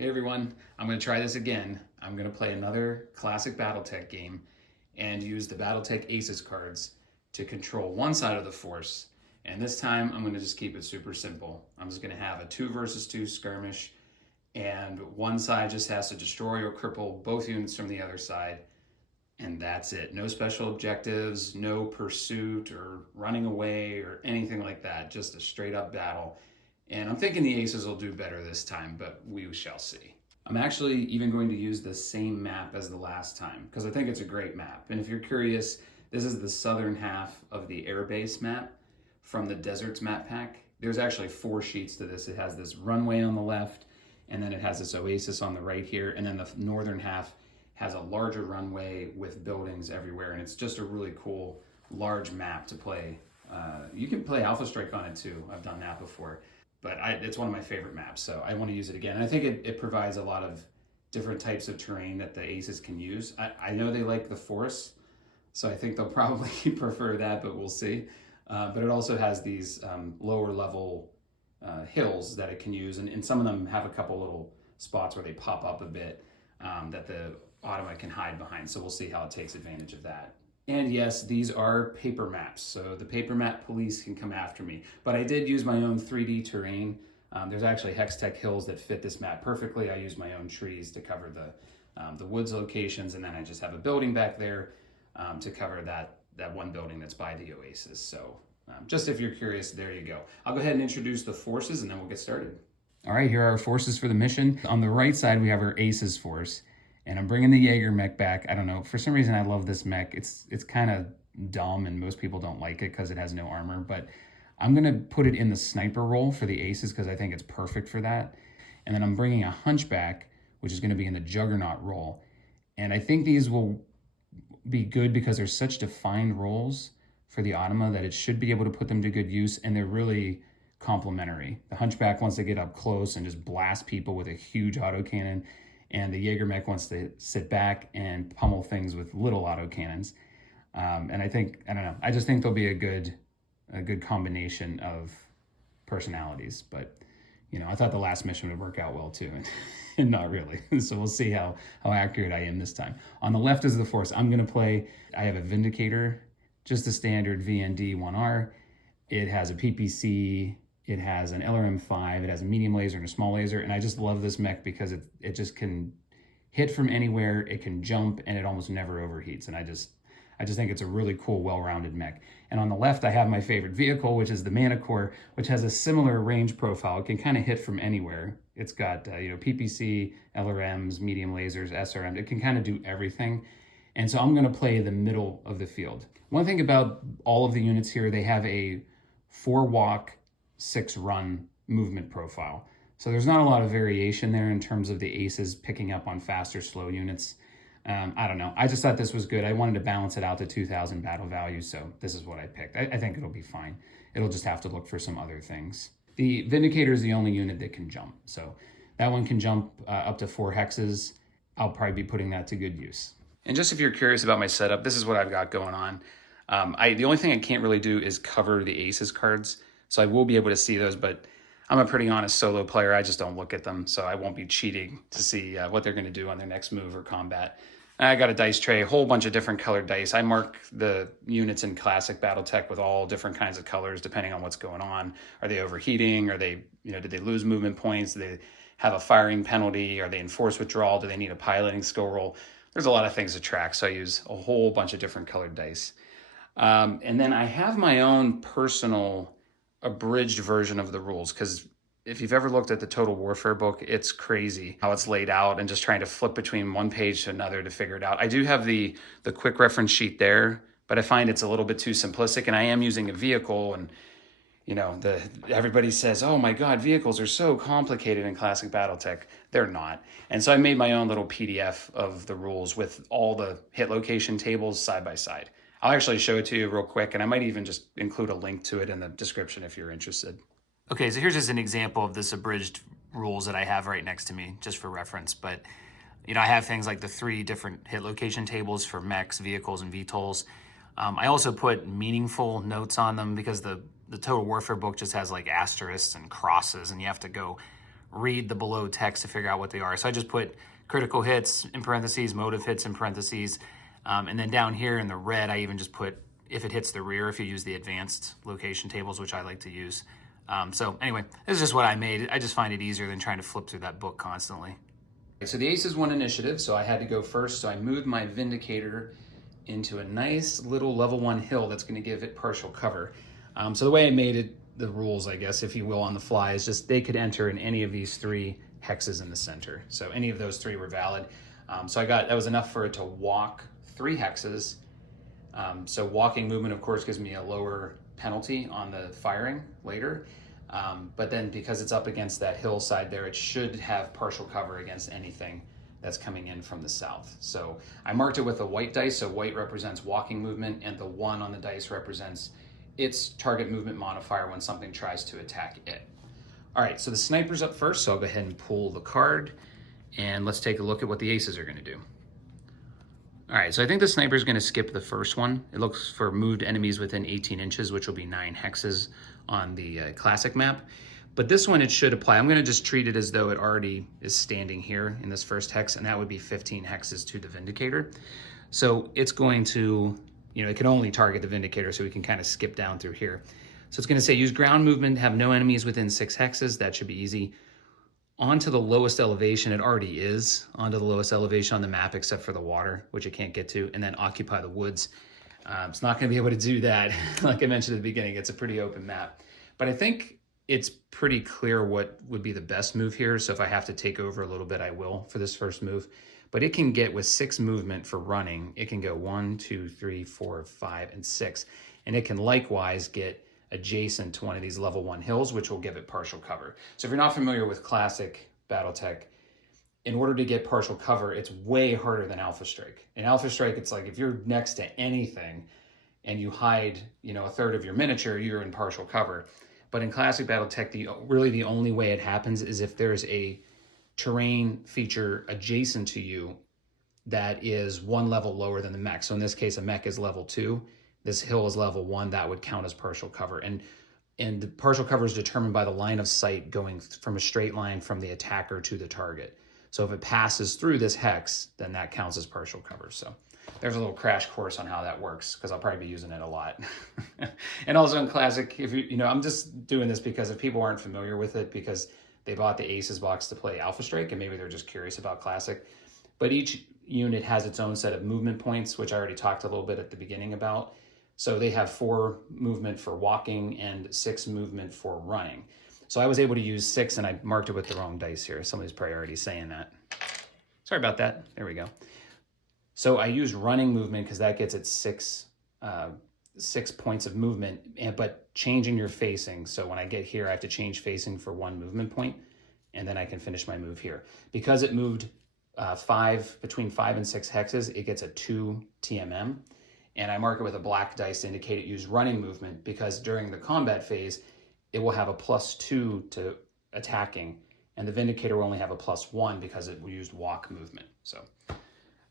Hey everyone, I'm going to try this again. I'm going to play another classic BattleTech game and use the BattleTech Aces cards to control one side of the force. And this time I'm going to just keep it super simple. I'm just going to have a 2 versus 2 skirmish, and one side just has to destroy or cripple both units from the other side. And that's it. No special objectives, no pursuit or running away or anything like that. Just a straight up battle. And I'm thinking the Aces will do better this time, but we shall see. I'm actually even going to use the same map as the last time because I think it's a great map. And if you're curious, this is the southern half of the airbase map from the Deserts map pack. There's actually 4 sheets to this. It has this runway on the left, and then it has this oasis on the right here, and then the northern half has a larger runway with buildings everywhere, and it's just a really cool large map to play. You can play Alpha Strike on it too. I've done that before. But it's one of my favorite maps, so I want to use it again. And I think it provides a lot of different types of terrain that the Aces can use. I know they like the forest, so I think they'll probably prefer that, but we'll see. But it also has these lower level hills that it can use, and some of them have a couple little spots where they pop up a bit that the Automa can hide behind, so we'll see how it takes advantage of that. And yes, these are paper maps, so the paper map police can come after me. But I did use my own 3D terrain. There's actually Hextech hills that fit this map perfectly. I used my own trees to cover the woods locations, and then I just have a building back there to cover that one building that's by the oasis. So just if you're curious, there you go. I'll go ahead and introduce the forces, and then we'll get started. All right, here are our forces for the mission. On the right side, we have our Aces force. And I'm bringing the Jaeger mech back. I don't know, for some reason I love this mech. It's kind of dumb and most people don't like it because it has no armor, but I'm gonna put it in the sniper role for the Aces because I think it's perfect for that. And then I'm bringing a Hunchback, which is gonna be in the Juggernaut role. And I think these will be good because they're such defined roles for the Automa that it should be able to put them to good use, and they're really complementary. The Hunchback wants to get up close and just blast people with a huge autocannon, and the Jaeger mech wants to sit back and pummel things with little autocannons. And I don't know, I just think there'll be a good combination of personalities. But, you know, I thought the last mission would work out well too, and not really. So we'll see how accurate I am this time. On the left is the force. I have a Vindicator, just a standard VND 1R. It has a PPC, it has an LRM-5, it has a medium laser and a small laser, and I just love this mech because it just can hit from anywhere, it can jump, and it almost never overheats, and I just think it's a really cool, well-rounded mech. And on the left, I have my favorite vehicle, which is the Manicore, which has a similar range profile. It can kind of hit from anywhere. It's got PPC, LRMs, medium lasers, SRM. It can kind of do everything. And so I'm going to play the middle of the field. One thing about all of the units here, they have a 4-walk, 6-run movement profile. So there's not a lot of variation there in terms of the Aces picking up on fast or slow units. I don't know. I just thought this was good. I wanted to balance it out to 2,000 battle value, so this is what I picked. I think it'll be fine. It'll just have to look for some other things. The Vindicator is the only unit that can jump. So that one can jump up to 4 hexes. I'll probably be putting that to good use. And just if you're curious about my setup, this is what I've got going on. The only thing I can't really do is cover the Aces cards. So I will be able to see those, but I'm a pretty honest solo player. I just don't look at them, so I won't be cheating to see what they're going to do on their next move or combat. I got a dice tray, a whole bunch of different colored dice. I mark the units in Classic BattleTech with all different kinds of colors depending on what's going on. Are they overheating? Are they, did they lose movement points? Do they have a firing penalty? Are they in force withdrawal? Do they need a piloting skill roll? There's a lot of things to track, so I use a whole bunch of different colored dice. And then I have my own personal abridged version of the rules, because if you've ever looked at the Total Warfare book, it's crazy how it's laid out and just trying to flip between one page to another to figure it out. I do have the quick reference sheet there, but I find it's a little bit too simplistic, and I am using a vehicle, and everybody says, oh my God, vehicles are so complicated in Classic BattleTech. They're not. And so I made my own little PDF of the rules with all the hit location tables side by side. I'll actually show it to you real quick, and I might even just include a link to it in the description if you're interested. Okay, so here's just an example of this abridged rules that I have right next to me, just for reference. But, I have things like the 3 different hit location tables for mechs, vehicles, and VTOLs. I also put meaningful notes on them because the Total Warfare book just has like asterisks and crosses, and you have to go read the below text to figure out what they are. So I just put critical hits in parentheses, motive hits in parentheses, and then down here in the red, I even just put if it hits the rear, if you use the advanced location tables, which I like to use. So anyway, this is just what I made. I just find it easier than trying to flip through that book constantly. So the aces won initiative, so I had to go first. So I moved my Vindicator into a nice little level 1 hill that's going to give it partial cover. So the way I made it, the rules, I guess, if you will, on the fly, is just they could enter in any of these 3 hexes in the center. So any of those 3 were valid. So that was enough for it to walk 3 hexes. So walking movement, of course, gives me a lower penalty on the firing later. But then because it's up against that hillside there, it should have partial cover against anything that's coming in from the south. So I marked it with a white dice. So white represents walking movement, and the 1 on the dice represents its target movement modifier when something tries to attack it. All right, so the sniper's up first, so I'll go ahead and pull the card, and let's take a look at what the aces are gonna do. All right, so I think the sniper's gonna skip the first one. It looks for moved enemies within 18 inches, which will be 9 hexes on the classic map. But this one, it should apply. I'm gonna just treat it as though it already is standing here in this first hex, and that would be 15 hexes to the Vindicator. So it's going to, it can only target the Vindicator, so we can kind of skip down through here. So it's gonna say use ground movement, have no enemies within 6 hexes. That should be easy. Onto the lowest elevation, it already is onto the lowest elevation on the map, except for the water, which it can't get to, and then occupy the woods. It's not gonna be able to do that. Like I mentioned at the beginning, it's a pretty open map. But I think it's pretty clear what would be the best move here. So if I have to take over a little bit, I will for this first move. But it can get, with 6 movement for running, it can go 1, 2, 3, 4, 5, and 6. And it can likewise get adjacent to one of these level 1 hills, which will give it partial cover. So if you're not familiar with classic BattleTech, in order to get partial cover, it's way harder than Alpha Strike. In Alpha Strike, it's like if you're next to anything and you hide, a third of your miniature, you're in partial cover. But in classic BattleTech, really the only way it happens is if there's a terrain feature adjacent to you that is 1 level lower than the mech. So in this case, a mech is level 2. This hill is level 1. That would count as partial cover. And the partial cover is determined by the line of sight going from a straight line from the attacker to the target. So if it passes through this hex, then that counts as partial cover. So there's a little crash course on how that works, because I'll probably be using it a lot. And also in classic, if I'm just doing this because if people aren't familiar with it, because they bought the Aces box to play Alpha Strike, and maybe they're just curious about classic. But each unit has its own set of movement points, which I already talked a little bit at the beginning about. So they have 4 movement for walking and 6 movement for running. So I was able to use 6, and I marked it with the wrong dice here. Somebody's probably already saying that. Sorry about that. There we go. So I used running movement because that gets it 6 points of movement, but changing your facing. So when I get here, I have to change facing for 1 movement point, and then I can finish my move here. Because it moved between 5 and 6 hexes, it gets a 2 TMM. And I mark it with a black dice to indicate it used running movement, because during the combat phase, it will have a +2 to attacking, and the Vindicator will only have a +1 because it used walk movement. So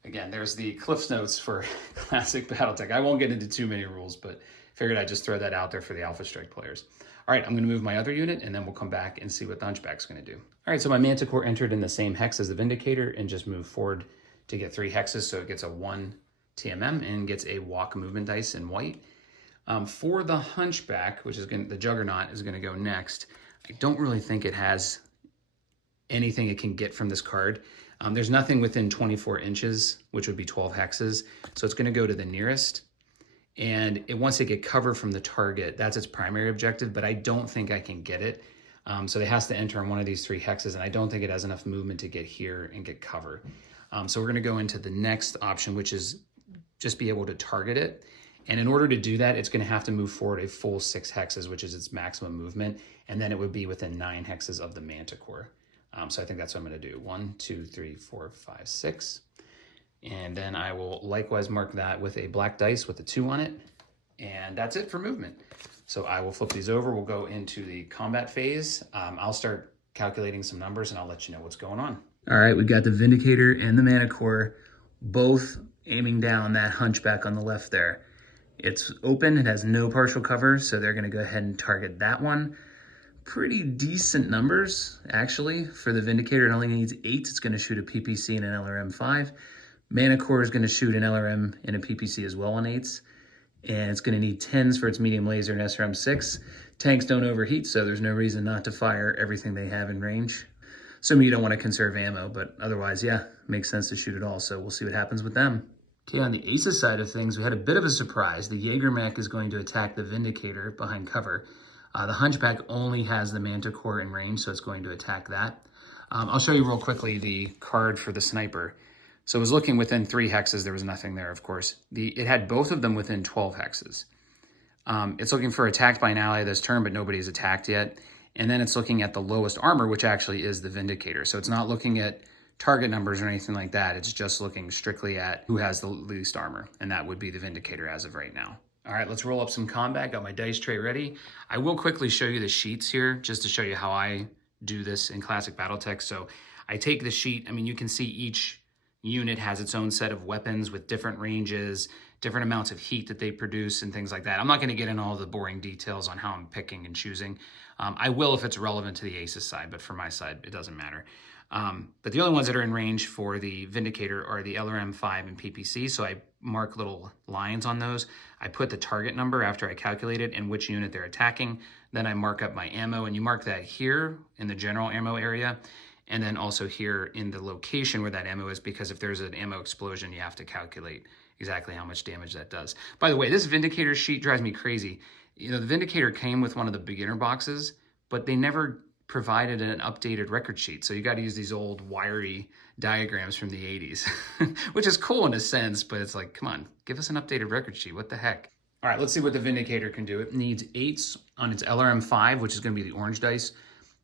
again, there's the Cliff's Notes for classic BattleTech. I won't get into too many rules, but figured I'd just throw that out there for the Alpha Strike players. All right, I'm gonna move my other unit, and then we'll come back and see what the Hunchback's gonna do. All right, so my Manticore entered in the same hex as the Vindicator and just moved forward to get 3 hexes, so it gets a 1 TMM and gets a walk movement dice in white. For the Hunchback, which is the Juggernaut is gonna go next, I don't really think it has anything it can get from this card. There's nothing within 24 inches, which would be 12 hexes. So it's gonna go to the nearest, and it wants to get cover from the target. That's its primary objective, but I don't think I can get it. So it has to enter in one of these 3 hexes, and I don't think it has enough movement to get here and get cover. So we're gonna go into the next option, which is just be able to target it. And in order to do that, it's gonna have to move forward a full 6 hexes, which is its maximum movement, and then it would be within 9 hexes of the Manticore. So I think that's what I'm gonna do. 1, 2, 3, 4, 5, 6. And then I will likewise mark that with a black dice with a 2 on it. And that's it for movement. So I will flip these over. We'll go into the combat phase. I'll start calculating some numbers, and I'll let you know what's going on. All right, we've got the Vindicator and the Manticore both aiming down that Hunchback on the left there. It's open, it has no partial cover, so they're gonna go ahead and target that one. pretty decent numbers, actually. For the Vindicator, it only needs 8. It's going to shoot a PPC and an LRM-5. Mana Core is going to shoot an LRM and a PPC as well on 8s. And it's going to need 10s for its medium laser and SRM-6. Tanks don't overheat, so there's no reason not to fire everything they have in range. Assuming you don't want to conserve ammo, but otherwise, yeah, makes sense to shoot it all. So we'll see what happens with them. Okay, on the Aces side of things, we had a bit of a surprise. The Jaeger Mech is going to attack the Vindicator behind cover. The Hunchback only has the Manticore in range, so it's going to attack that. I'll show you real quickly the card for the Sniper. So it was looking within 3 hexes. There was nothing there, of course. It had both of them within 12 hexes. It's looking for attacked by an ally this turn, but nobody's attacked yet. And then it's looking at the lowest armor, which actually is the Vindicator. So it's not looking at target numbers or anything like that. It's just looking strictly at who has the least armor, and that would be the Vindicator as of right now. All right, let's roll up some combat. Got my dice tray ready. I will quickly show you the sheets here just to show you how I do this in Classic BattleTech. So I take the sheet. I mean, you can see each unit has its own set of weapons with different ranges, different amounts of heat that they produce and things like that. I'm not going to get into all the boring details on how I'm picking and choosing. I will if it's relevant to the Aces side, but for my side, it doesn't matter. But the only ones that are in range for the Vindicator are the LRM-5 and PPC, so I mark little lines on those. I put the target number after I calculate it and which unit they're attacking. Then I mark up my ammo, and you mark that here in the general ammo area, and then also here in the location where that ammo is, because if there's an ammo explosion, you have to calculate exactly how much damage that does. By the way, this Vindicator sheet drives me crazy. You know, the Vindicator came with one of the beginner boxes, but they never provided an updated record sheet. So you got to use these old wiry diagrams from the 80s, which is cool in a sense, but it's like, come on, give us an updated record sheet. What the heck? All right, let's see what the Vindicator can do. It needs 8s on its LRM-5, which is going to be the orange dice,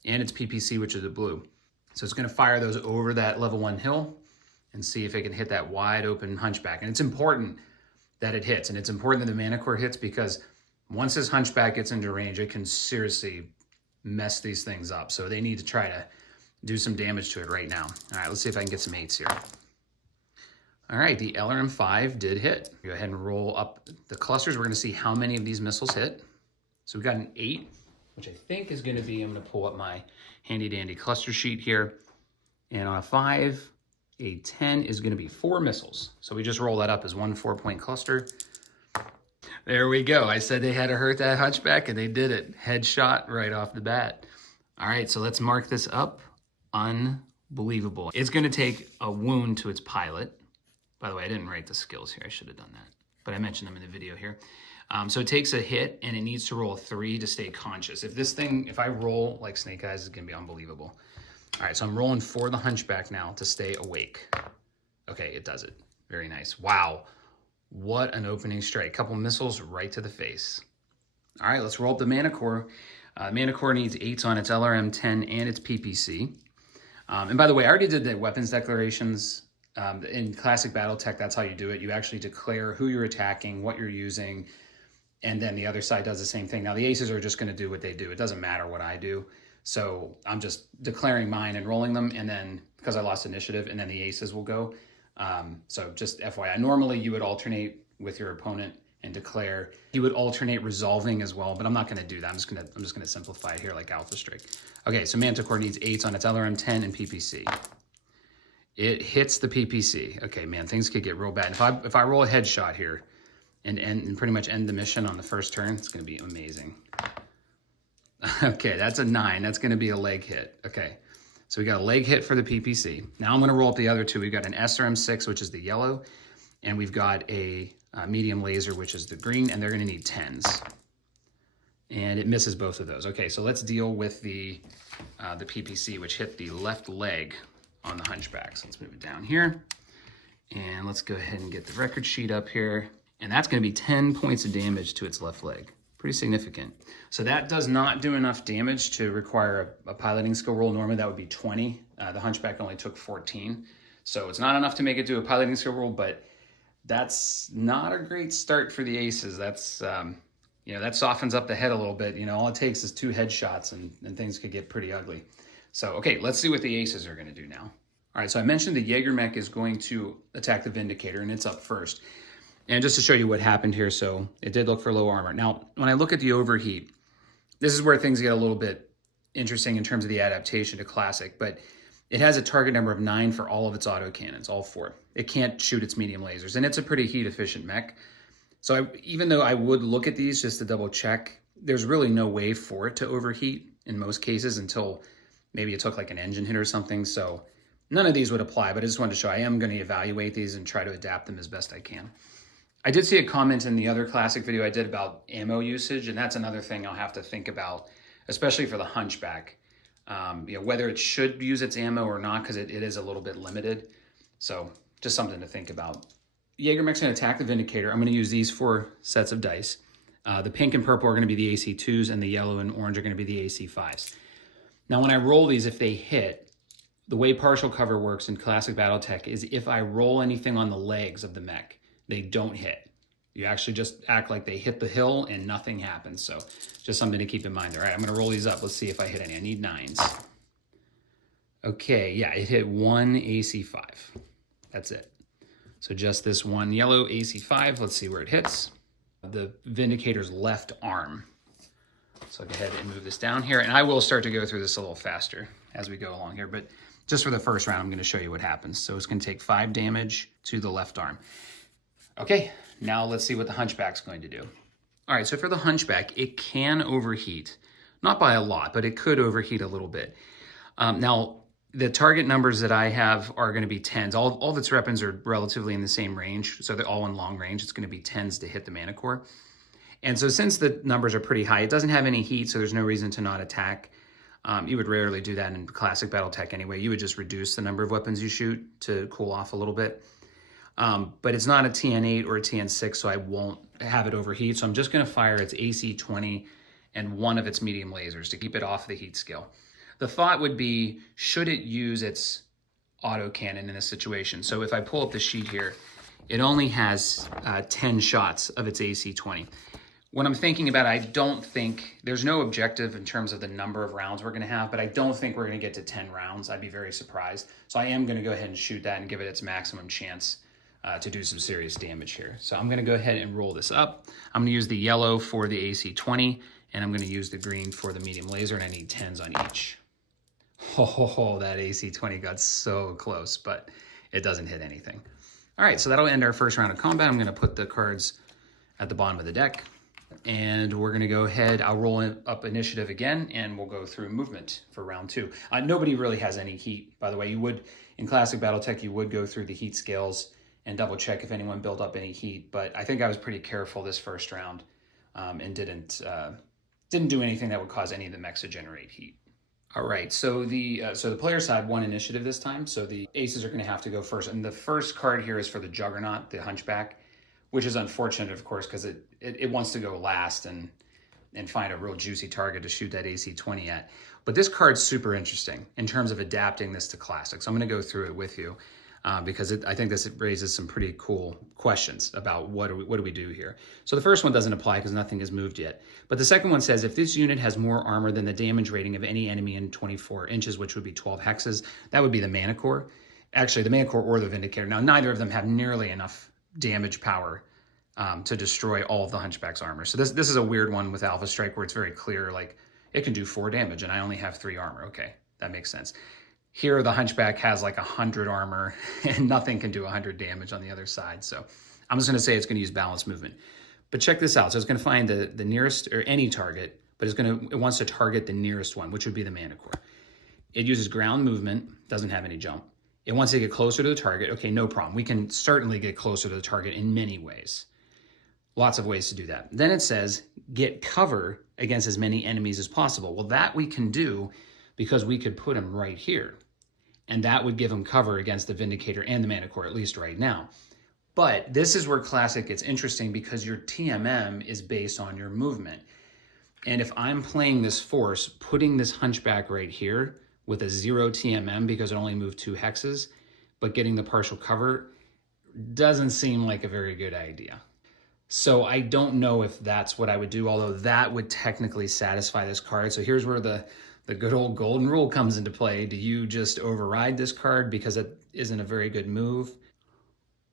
and its PPC, which is the blue. So it's going to fire those over that level 1 hill and see if it can hit that wide open Hunchback. And it's important that it hits, and it's important that the Mana Core hits, because once this Hunchback gets into range, it can seriously mess these things up. So they need to try to do some damage to it right now. All right, let's see if I can get some 8s here. All right, the LRM-5 did hit. Go ahead and roll up the clusters. We're going to see how many of these missiles hit. So we got an 8, which I think is going to be, I'm going to pull up my handy dandy cluster sheet here. And on a 5, a 10 is going to be 4 missiles. So we just roll that up as one 4-point cluster. There we go. I said they had to hurt that Hunchback, and they did it. Headshot right off the bat. All right, so let's mark this up. Unbelievable. It's going to take a wound to its pilot. By the way, I didn't write the skills here. I should have done that, but I mentioned them in the video here. So it takes a hit, and it needs to roll a 3 to stay conscious. If I roll like Snake Eyes, it's going to be unbelievable. All right, so I'm rolling for the Hunchback now to stay awake. Okay, it does it. Very nice. Wow. What an opening strike. Couple missiles right to the face. All right, let's roll up the Mana Core. Mana Core needs 8s on its LRM-10 and its PPC. And by the way, I already did the weapons declarations. In Classic BattleTech, that's how you do it. You actually declare who you're attacking, what you're using, and then the other side does the same thing. Now, the Aces are just going to do what they do. It doesn't matter what I do. So I'm just declaring mine and rolling them, and then, because I lost initiative, and then the Aces will go. So just FYI, normally you would alternate with your opponent and declare. You would alternate resolving as well, but I'm not going to do that. I'm just going to simplify it here like Alpha Strike. Okay, so Manticore needs 8s on its LRM-10 and PPC. It hits the PPC. Okay, man, things could get real bad. If I roll a headshot here and pretty much end the mission on the first turn, it's going to be amazing. Okay, that's a 9. That's going to be a leg hit. Okay, so we got a leg hit for the PPC. Now I'm going to roll up the other 2. We've got an SRM-6, which is the yellow, and we've got a medium laser, which is the green, and they're going to need 10s. And it misses both of those. Okay, so let's deal with the PPC, which hit the left leg on the Hunchback. So let's move it down here. And let's go ahead and get the record sheet up here. And that's going to be 10 points of damage to its left leg. Pretty significant. So that does not do enough damage to require a piloting skill roll. Normally that would be 20. The Hunchback only took 14. So it's not enough to make it do a piloting skill roll, but that's not a great start for the Aces. That's, that softens up the head a little bit. All it takes is 2 headshots and things could get pretty ugly. So, okay, let's see what the Aces are going to do now. All right, so I mentioned the Jaeger Mech is going to attack the Vindicator, and it's up first. And just to show you what happened here, so it did look for low armor. Now, when I look at the overheat, this is where things get a little bit interesting in terms of the adaptation to Classic, but it has a target number of 9 for all of its autocannons, all 4. It can't shoot its medium lasers, and it's a pretty heat-efficient mech. So even though I would look at these just to double check, there's really no way for it to overheat in most cases until maybe it took like an engine hit or something. So none of these would apply, but I just wanted to show I am going to evaluate these and try to adapt them as best I can. I did see a comment in the other Classic video I did about ammo usage, and that's another thing I'll have to think about, especially for the Hunchback. Whether it should use its ammo or not, because it is a little bit limited. So just something to think about. Jaeger-Mech's going to attack the Vindicator. I'm going to use these 4 sets of dice. The pink and purple are going to be the AC2s, and the yellow and orange are going to be the AC5s. Now, when I roll these, if they hit, the way partial cover works in Classic BattleTech is if I roll anything on the legs of the mech, they don't hit. You actually just act like they hit the hill and nothing happens. So just something to keep in mind there. All right, I'm going to roll these up. Let's see if I hit any. I need 9s. Okay, yeah, it hit 1 AC5. That's it. So just this one yellow AC5. Let's see where it hits. The Vindicator's left arm. So I'll go ahead and move this down here. And I will start to go through this a little faster as we go along here. But just for the first round, I'm going to show you what happens. So it's going to take 5 damage to the left arm. Okay, now let's see what the Hunchback's going to do. All right, so for the Hunchback, it can overheat. Not by a lot, but it could overheat a little bit. Now, the target numbers that I have are going to be 10s. All of its weapons are relatively in the same range, so they're all in long range. It's going to be 10s to hit the mana core. And so since the numbers are pretty high, it doesn't have any heat, so there's no reason to not attack. You would rarely do that in Classic BattleTech anyway. You would just reduce the number of weapons you shoot to cool off a little bit. But it's not a TN8 or a TN6, so I won't have it overheat. So I'm just going to fire its AC20 and 1 of its medium lasers to keep it off the heat scale. The thought would be, should it use its autocannon in this situation? So if I pull up the sheet here, it only has 10 shots of its AC20. When I'm thinking about it, I don't think, there's no objective in terms of the number of rounds we're going to have, but I don't think we're going to get to 10 rounds. I'd be very surprised. So I am going to go ahead and shoot that and give it its maximum chance to do some serious damage here. So I'm going to go ahead and roll this up. I'm going to use the yellow for the AC20, and I'm going to use the green for the medium laser, and I need 10s on each. Oh, that AC20 got so close, but it doesn't hit anything. All right, so that'll end our first round of combat. I'm going to put the cards at the bottom of the deck, and we're going to go ahead. I'll roll up initiative again, and we'll go through movement for round 2. Nobody really has any heat, by the way. You would, in Classic BattleTech, you would go through the heat scales and double check if anyone built up any heat, but I think I was pretty careful this first round and didn't do anything that would cause any of the mechs to generate heat. All right, so the player side won initiative this time, so the aces are going to have to go first. And the first card here is for the Juggernaut, the Hunchback, which is unfortunate, of course, because it wants to go last and find a real juicy target to shoot that AC20 at. But this card's super interesting in terms of adapting this to Classic. So I'm going to go through it with you because I think this raises some pretty cool questions about what do we do here. So the first one doesn't apply because nothing has moved yet. But the second one says, if this unit has more armor than the damage rating of any enemy in 24 inches, which would be 12 hexes, that would be the Mana Core. Actually, the Mana Core or the Vindicator. Now, neither of them have nearly enough damage power to destroy all of the Hunchback's armor. So this is a weird one with Alpha Strike where it's very clear, like, it can do 4 damage and I only have 3 armor. Okay, that makes sense. Here, the Hunchback has like 100 armor and nothing can do 100 damage on the other side. So I'm just going to say it's going to use balanced movement. But check this out. So it's going to find the nearest, or any target, but it wants to target the nearest one, which would be the Mana Core. It uses ground movement, doesn't have any jump. It wants to get closer to the target. Okay, no problem. We can certainly get closer to the target in many ways. Lots of ways to do that. Then it says, get cover against as many enemies as possible. Well, that we can do because we could put him right here. And that would give him cover against the Vindicator and the Mana Core, at least right now. But this is where Classic gets interesting because your TMM is based on your movement. And if I'm playing this force, putting this Hunchback right here with a 0 TMM because it only moved 2 hexes, but getting the partial cover doesn't seem like a very good idea. So I don't know if that's what I would do, although that would technically satisfy this card. So here's where the good old golden rule comes into play. Do you just override this card because it isn't a very good move?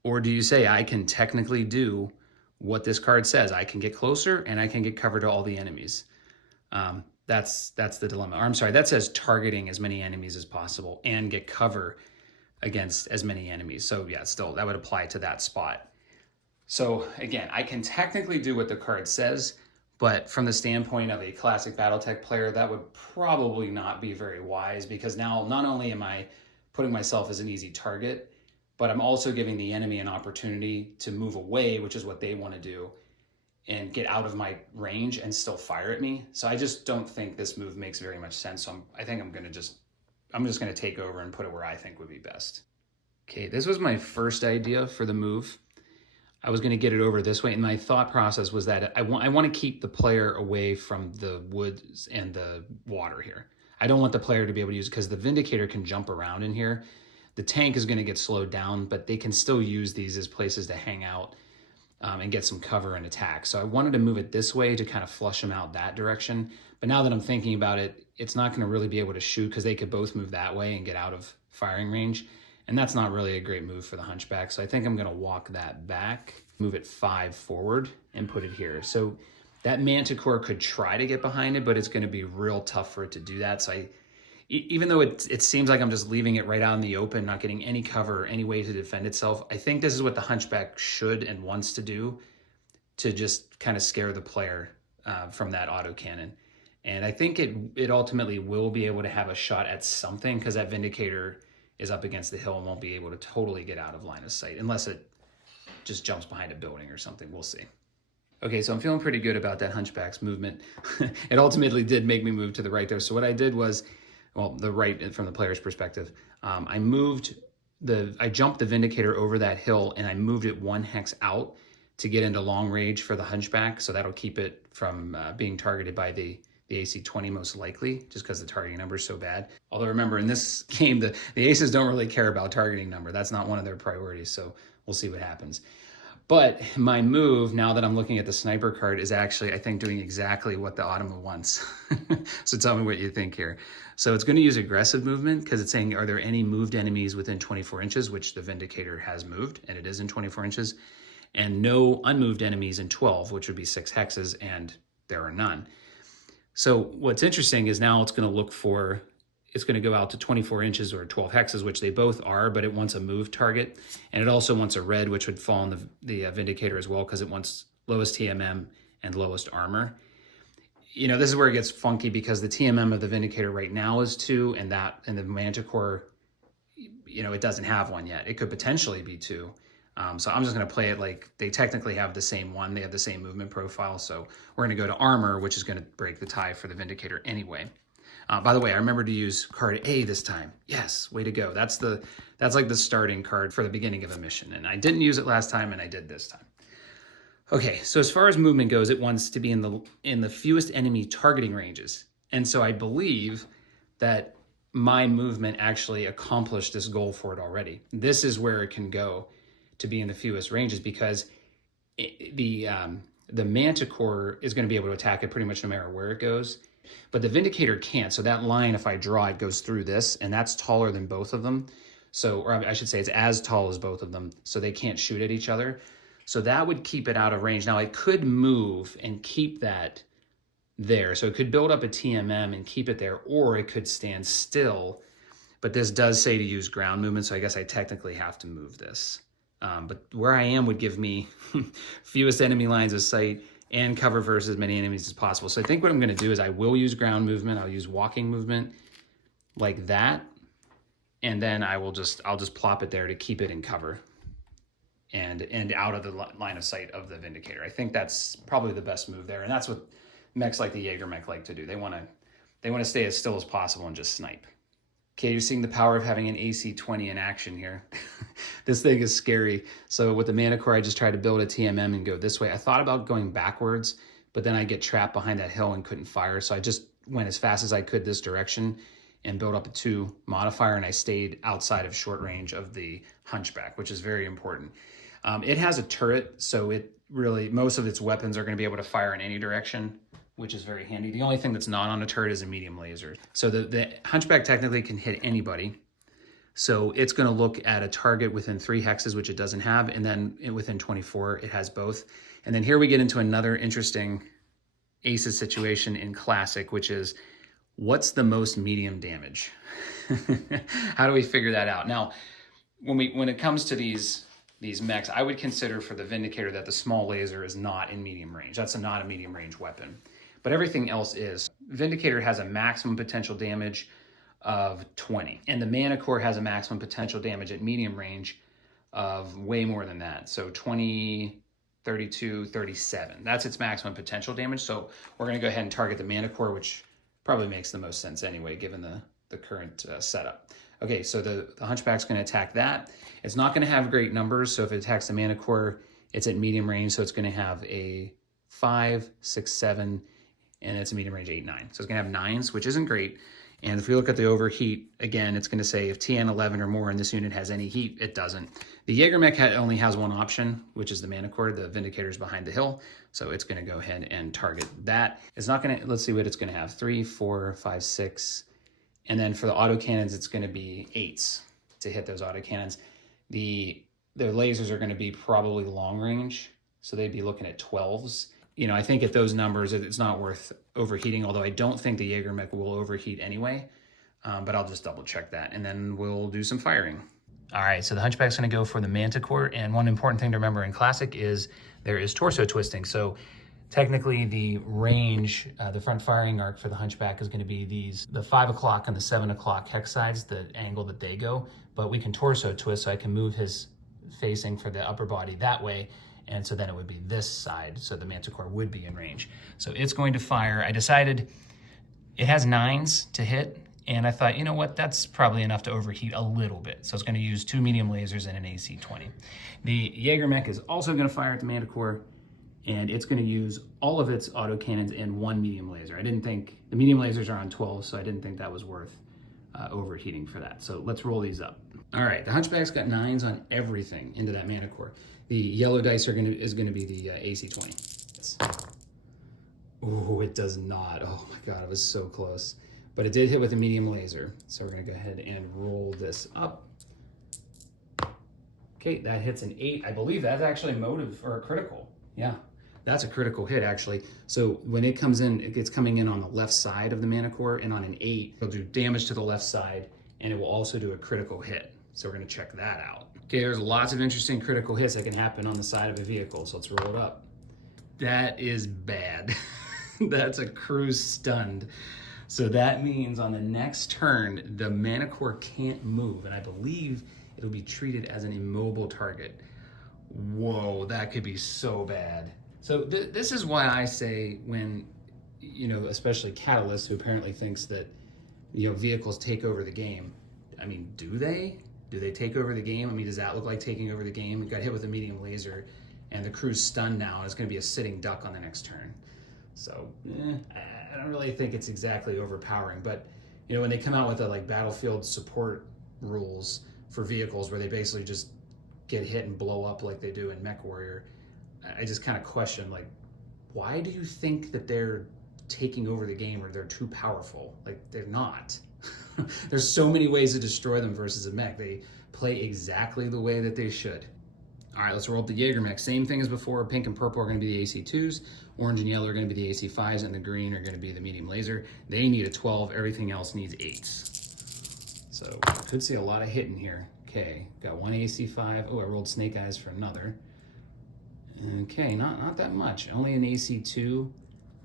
Or do you say, I can technically do what this card says? I can get closer and I can get cover to all the enemies. That's the dilemma. Or I'm sorry, that says targeting as many enemies as possible and get cover against as many enemies. So yeah, still that would apply to that spot. So again, I can technically do what the card says, but from the standpoint of a classic BattleTech player, that would probably not be very wise, because now not only am I putting myself as an easy target, but I'm also giving the enemy an opportunity to move away, which is what they want to do, and get out of my range and still fire at me. So I just don't think this move makes very much sense. So I think I'm just going to take over and put it where I think would be best. Okay, this was my first idea for the move. I was going to get it over this way, and my thought process was that I want to keep the player away from the woods and the water here. I don't want the player to be able to use, because the Vindicator can jump around in here. The tank is going to get slowed down, but they can still use these as places to hang out and get some cover and attack. So I wanted to move it this way to kind of flush them out that direction. But now that I'm thinking about it, it's not going to really be able to shoot, because they could both move that way and get out of firing range. And that's not really a great move for the Hunchback. So I think I'm going to walk that back, move it 5 forward, and put it here. So that Manticore could try to get behind it, but it's going to be real tough for it to do that. So even though it seems like I'm just leaving it right out in the open, not getting any cover, any way to defend itself, I think this is what the Hunchback should and wants to do, to just kind of scare the player from that autocannon. And I think it ultimately will be able to have a shot at something, because that Vindicator is up against the hill and won't be able to totally get out of line of sight, unless it just jumps behind a building or something. We'll see. Okay, so I'm feeling pretty good about that Hunchback's movement. It ultimately did make me move to the right there. So what I did was, well, the right from the player's perspective, I jumped the Vindicator over that hill, and I moved it 1 hex out to get into long range for the Hunchback. So that'll keep it from being targeted by the AC-20 most likely, just because the targeting number is so bad. Although remember, in this game, the aces don't really care about targeting number. That's not one of their priorities, so we'll see what happens. But my move, now that I'm looking at the sniper card, is actually, I think, doing exactly what the Automa wants. So tell me what you think here. So it's going to use aggressive movement, because it's saying, are there any moved enemies within 24 inches, which the Vindicator has moved, and it is in 24 inches, and no unmoved enemies in 12, which would be 6 hexes, and there are none. So what's interesting is now it's going to look for, it's going to go out to 24 inches or 12 hexes, which they both are, but it wants a move target. And it also wants a red, which would fall in the Vindicator as well, because it wants lowest TMM and lowest armor. You know, this is where it gets funky, because the TMM of the Vindicator right now is 2, and the Manticore, you know, it doesn't have 1 yet. It could potentially be 2. So I'm just going to play it like they technically have the same one. They have the same movement profile. So we're going to go to armor, which is going to break the tie for the Vindicator anyway. By the way, I remember to use card A this time. Yes, way to go. That's like the starting card for the beginning of a mission. And I didn't use it last time, and I did this time. Okay, so as far as movement goes, it wants to be in the fewest enemy targeting ranges. And so I believe that my movement actually accomplished this goal for it already. This is where it can go to be in the fewest ranges, because the Manticore is going to be able to attack it pretty much no matter where it goes. But the Vindicator can't. So that line, if I draw it, goes through this, and that's taller than both of them. So, or I should say it's as tall as both of them, so they can't shoot at each other. So that would keep it out of range. Now I could move and keep that there. So it could build up a TMM and keep it there, or it could stand still. But this does say to use ground movement, so I guess I technically have to move this. But where I am would give me fewest enemy lines of sight and cover versus as many enemies as possible. So I think what I'm going to do is I will use ground movement. I'll use walking movement like that. And then I'll just plop it there to keep it in cover and out of the line of sight of the Vindicator. I think that's probably the best move there. And that's what mechs like the Jaeger mech like to do. They want to stay as still as possible and just snipe. Okay, you're seeing the power of having an AC-20 in action here. This thing is scary. So with the Manticore, I just tried to build a TMM and go this way. I thought about going backwards, but then I get trapped behind that hill and couldn't fire. So I just went as fast as I could this direction and built up a 2 modifier, and I stayed outside of short range of the Hunchback, which is very important. It has a turret, so it really, most of its weapons are going to be able to fire in any direction, which is very handy. The only thing that's not on a turret is a medium laser. So the Hunchback technically can hit anybody. So it's going to look at a target within 3 hexes, which it doesn't have, and then within 24, it has both. And then here we get into another interesting Aces situation in Classic, which is what's the most medium damage? How do we figure that out? Now, when it comes to these mechs, I would consider for the Vindicator that the small laser is not in medium range. That's not a medium range weapon, but everything else is. Vindicator has a maximum potential damage of 20, and the Mana Core has a maximum potential damage at medium range of way more than that. So 20, 32, 37. That's its maximum potential damage. So we're going to go ahead and target the Mana Core, which probably makes the most sense anyway, given the current setup. Okay, so the Hunchback's going to attack that. It's not going to have great numbers, so if it attacks the Mana Core, it's at medium range, so it's going to have a 5, 6, 7, and it's a medium range 8, 9. So it's going to have 9s, which isn't great. And if we look at the overheat, again, it's going to say if TN 11 or more and this unit has any heat, it doesn't. The Jaeger mech only has one option, which is the Mana Core. The Vindicator's behind the hill, so it's going to go ahead and target that. It's not going to, let's see what it's going to have, 3, 4, 5, 6. And then for the autocannons, it's going to be 8s to hit those autocannons. The lasers are going to be probably long range, so they'd be looking at 12s. You know, I think at those numbers, it's not worth overheating, although I don't think the Jaeger mech will overheat anyway, but I'll just double check that, and then we'll do some firing. All right, so the Hunchback's going to go for the Manticore, and one important thing to remember in Classic is there is torso twisting. So technically the range, the front firing arc for the Hunchback is going to be the 5 o'clock and the 7 o'clock hex sides, the angle that they go, but we can torso twist, so I can move his facing for the upper body that way, and so then it would be this side, so the Manticore would be in range. So it's going to fire. I decided it has 9s to hit, and I thought, you know what, that's probably enough to overheat a little bit. So it's going to use 2 medium lasers and an AC-20. The Jaeger mech is also going to fire at the Manticore, and it's going to use all of its autocannons and 1 medium laser. I didn't think, the medium lasers are on 12, so I didn't think that was worth overheating for that. So let's roll these up. All right, the Hunchback's got 9s on everything into that Mana Core. The yellow dice is going to be the AC-20. Oh, it does not. Oh my God, it was so close. But it did hit with a medium laser. So we're going to go ahead and roll this up. Okay, that hits an 8. I believe that's actually a motive or a critical. Yeah, that's a critical hit actually. So when it comes in, it's coming in on the left side of the Mana Core, and on an 8, it'll do damage to the left side, and it will also do a critical hit. So we're going to check that out. Okay, there's lots of interesting critical hits that can happen on the side of a vehicle, so let's roll it up. That is bad. That's a cruise stunned. So that means on the next turn, the Mana Core can't move, and I believe it'll be treated as an immobile target. Whoa, that could be so bad. So this is why I say when, you know, especially Catalyst, who apparently thinks that, you know, vehicles take over the game. I mean, do they? Do they take over the game? I mean, does that look like taking over the game? It got hit with a medium laser, and the crew's stunned now, and it's going to be a sitting duck on the next turn. So, I don't really think it's exactly overpowering. But, you know, when they come out with the like battlefield support rules for vehicles where they basically just get hit and blow up like they do in Mech Warrior, I just kind of question, like, why do you think that they're taking over the game or they're too powerful? Like, they're not. There's so many ways to destroy them versus a mech. They play exactly the way that they should. All right, let's roll up the Jaeger mech. Same thing as before. Pink and purple are going to be the AC-2s. Orange and yellow are going to be the AC-5s, and the green are going to be the medium laser. They need a 12. Everything else needs 8s. So could see a lot of hitting here. Okay, got one AC-5. Oh, I rolled Snake Eyes for another. Okay, not that much. Only an AC-2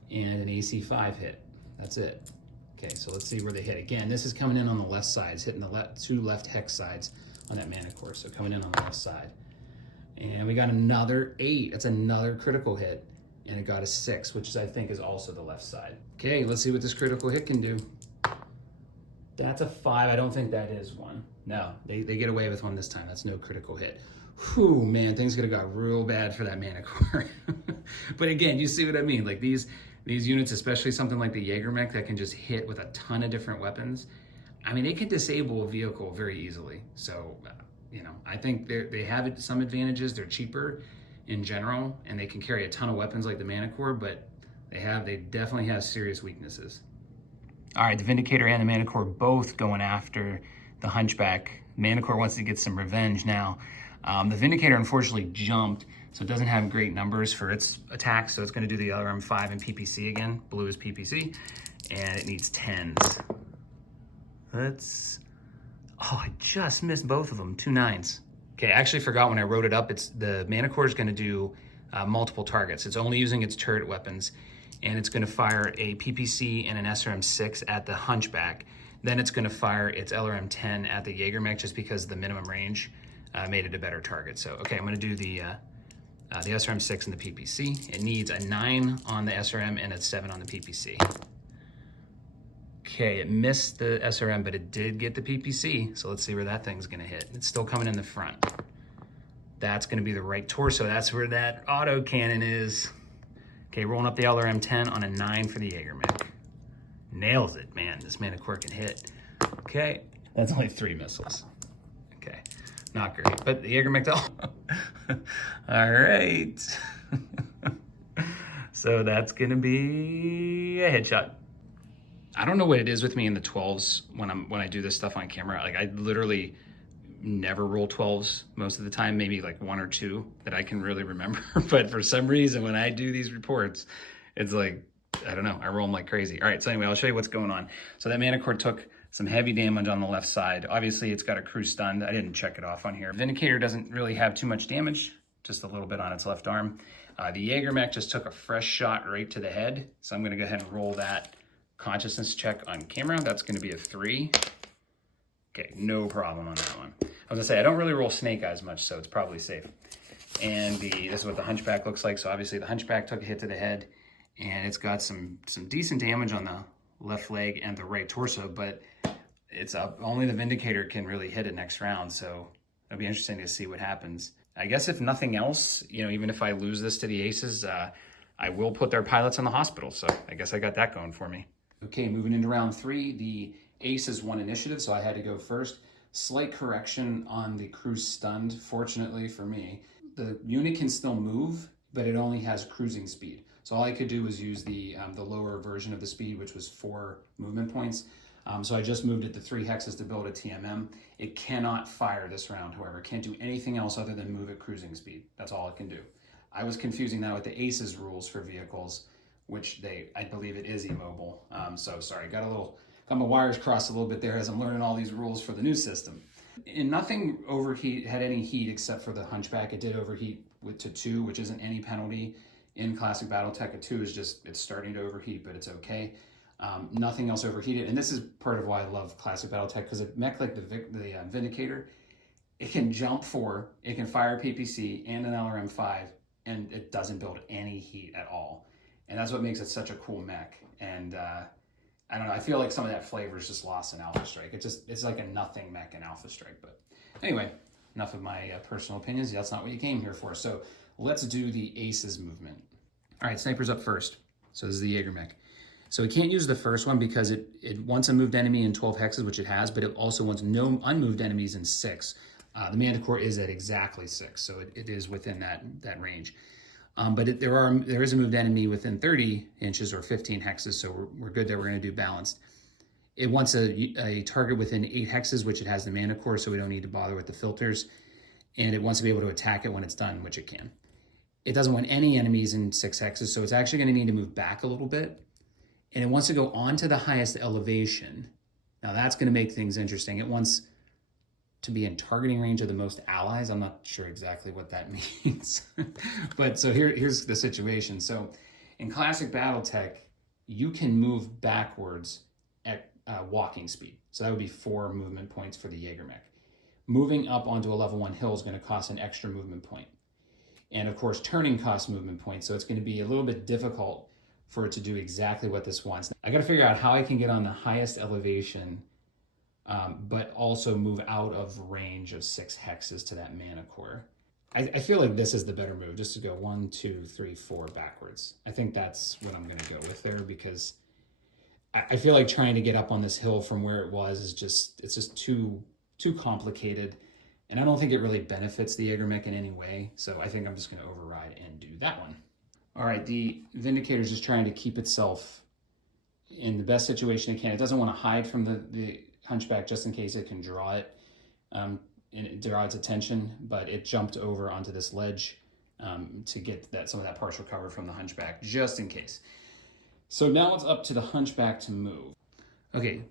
and an AC-5 hit. That's it. Okay, so let's see where they hit. Again, this is coming in on the left side. It's hitting the two left hex sides on that Mana Core, so coming in on the left side. And we got another 8. That's another critical hit. And it got a 6, which I think is also the left side. Okay, let's see what this critical hit can do. That's a 5. I don't think that is one. No, they get away with one this time. That's no critical hit. Whew, man, things could have got real bad for that Mana Core. But again, you see what I mean? Like these units, especially something like the Jaeger mech that can just hit with a ton of different weapons, I mean, they could disable a vehicle very easily. So, you know, I think they have some advantages. They're cheaper in general, and they can carry a ton of weapons like the Mana Core, but they definitely have serious weaknesses. All right, the Vindicator and the Mana Core both going after the Hunchback. Manticore wants to get some revenge now. The Vindicator unfortunately jumped, so it doesn't have great numbers for its attack, so it's going to do the LRM 5 and PPC again. Blue is PPC, and it needs 10s. Oh, I just missed both of them, 2 9s. Okay, I actually forgot when I wrote it up, it's the Manticore is going to do multiple targets. It's only using its turret weapons, and it's going to fire a PPC and an SRM 6 at the Hunchback. Then it's going to fire its LRM 10 at the Jägermech just because the minimum range made it a better target. So, okay, I'm going to do the SRM 6 and the PPC. It needs a 9 on the SRM and a 7 on the PPC. Okay, it missed the SRM, but it did get the PPC. So let's see where that thing's going to hit. It's still coming in the front. That's going to be the right torso. That's where that auto cannon is. Okay, rolling up the LRM 10 on a 9 for the Jägermech. Nails it, man. This Manticore can hit. Okay, that's only 3 missiles. Okay, not great, but the Jägermech, all right. So that's gonna be a headshot. I don't know what it is with me in the 12s when I do this stuff on camera. Like, I literally never roll 12s most of the time, maybe like 1 or 2 that I can really remember. But for some reason, when I do these reports, it's like, I don't know, I roll them like crazy. All right, so anyway, I'll show you what's going on. So that Manticore took some heavy damage on the left side. Obviously, it's got a crew stunned. I didn't check it off on here. Vindicator doesn't really have too much damage, just a little bit on its left arm. The Jägermech just took a fresh shot right to the head. So I'm gonna go ahead and roll that consciousness check on camera. That's gonna be a 3. Okay, no problem on that one. I was gonna say, I don't really roll snake eyes much, so it's probably safe. And this is what the Hunchback looks like. So obviously the Hunchback took a hit to the head, and it's got some decent damage on the left leg and the right torso, but it's up. Only the Vindicator can really hit it next round, so it'll be interesting to see what happens. I guess if nothing else, you know, even if I lose this to the Aces, I will put their pilots in the hospital, so I guess I got that going for me. Okay, moving into round 3, the Aces won initiative, so I had to go first. Slight correction on the crew stunned, fortunately for me. The unit can still move, but it only has cruising speed. So all I could do was use the lower version of the speed, which was 4 movement points. So I just moved it to 3 hexes to build a TMM. It cannot fire this round, however. It can't do anything else other than move at cruising speed. That's all it can do. I was confusing that with the Aces rules for vehicles, which I believe it is immobile. So sorry, got my wires crossed a little bit there as I'm learning all these rules for the new system. And nothing had any heat except for the Hunchback. It did overheat to 2, which isn't any penalty. In Classic BattleTech, a 2 is just, it's starting to overheat, but it's okay. Nothing else overheated. And this is part of why I love Classic BattleTech, because a mech like the Vindicator, it can jump 4, it can fire PPC and an LRM 5, and it doesn't build any heat at all. And that's what makes it such a cool mech. And I don't know, I feel like some of that flavor is just lost in Alpha Strike. It's like a nothing mech in Alpha Strike. But anyway, enough of my personal opinions. That's not what you came here for. So let's do the Aces movement. All right, Sniper's up first. So this is the Jägermech. So it can't use the first one because it wants a moved enemy in 12 hexes, which it has, but it also wants no unmoved enemies in 6. The Manticore is at exactly 6, so it is within that range. But there is a moved enemy within 30 inches or 15 hexes, so we're good that we're going to do balanced. It wants a target within 8 hexes, which it has the Manticore, so we don't need to bother with the filters. And it wants to be able to attack it when it's done, which it can. It doesn't want any enemies in 6 hexes, so it's actually going to need to move back a little bit. And it wants to go onto the highest elevation. Now that's going to make things interesting. It wants to be in targeting range of the most allies. I'm not sure exactly what that means. But so here's the situation. So in Classic BattleTech, you can move backwards at walking speed. So that would be 4 movement points for the Jägermech. Moving up onto a level 1 hill is going to cost an extra movement point. And of course, turning costs movement points. So it's going to be a little bit difficult for it to do exactly what this wants. I got to figure out how I can get on the highest elevation, but also move out of range of 6 hexes to that Manticore. I feel like this is the better move, just to go 1, 2, 3, 4 backwards. I think that's what I'm going to go with there, because I feel like trying to get up on this hill from where it was is just too complicated. And I don't think it really benefits the Jägermech in any way. So I think I'm just going to override and do that one. All right, the Vindicator is just trying to keep itself in the best situation it can. It doesn't want to hide from the Hunchback just in case it can draw it. and draw its attention, but it jumped over onto this ledge to get some of that partial cover from the Hunchback, just in case. So now it's up to the Hunchback to move. Okay,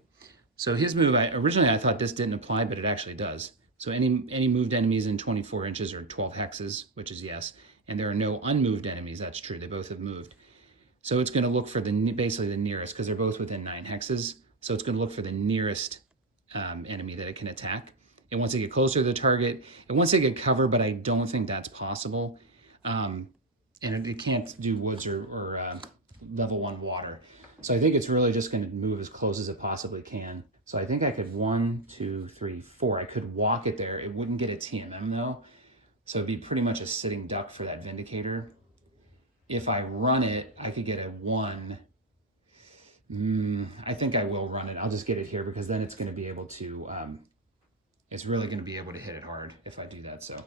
so his move, originally I thought this didn't apply, but it actually does. So any moved enemies in 24 inches or 12 hexes, which is yes, and there are no unmoved enemies, that's true, they both have moved. So it's going to look for basically the nearest, because they're both within 9 hexes, so it's going to look for the nearest enemy that it can attack. And once they get closer to the target, it wants to get cover, but I don't think that's possible. And it can't do woods or level 1 water. So I think it's really just going to move as close as it possibly can. So I think I could 1, 2, 3, 4. I could walk it there. It wouldn't get a TMM though. So it'd be pretty much a sitting duck for that Vindicator. If I run it, I could get a 1. I think I will run it. I'll just get it here because then it's going to be able to, it's really going to be able to hit it hard if I do that. So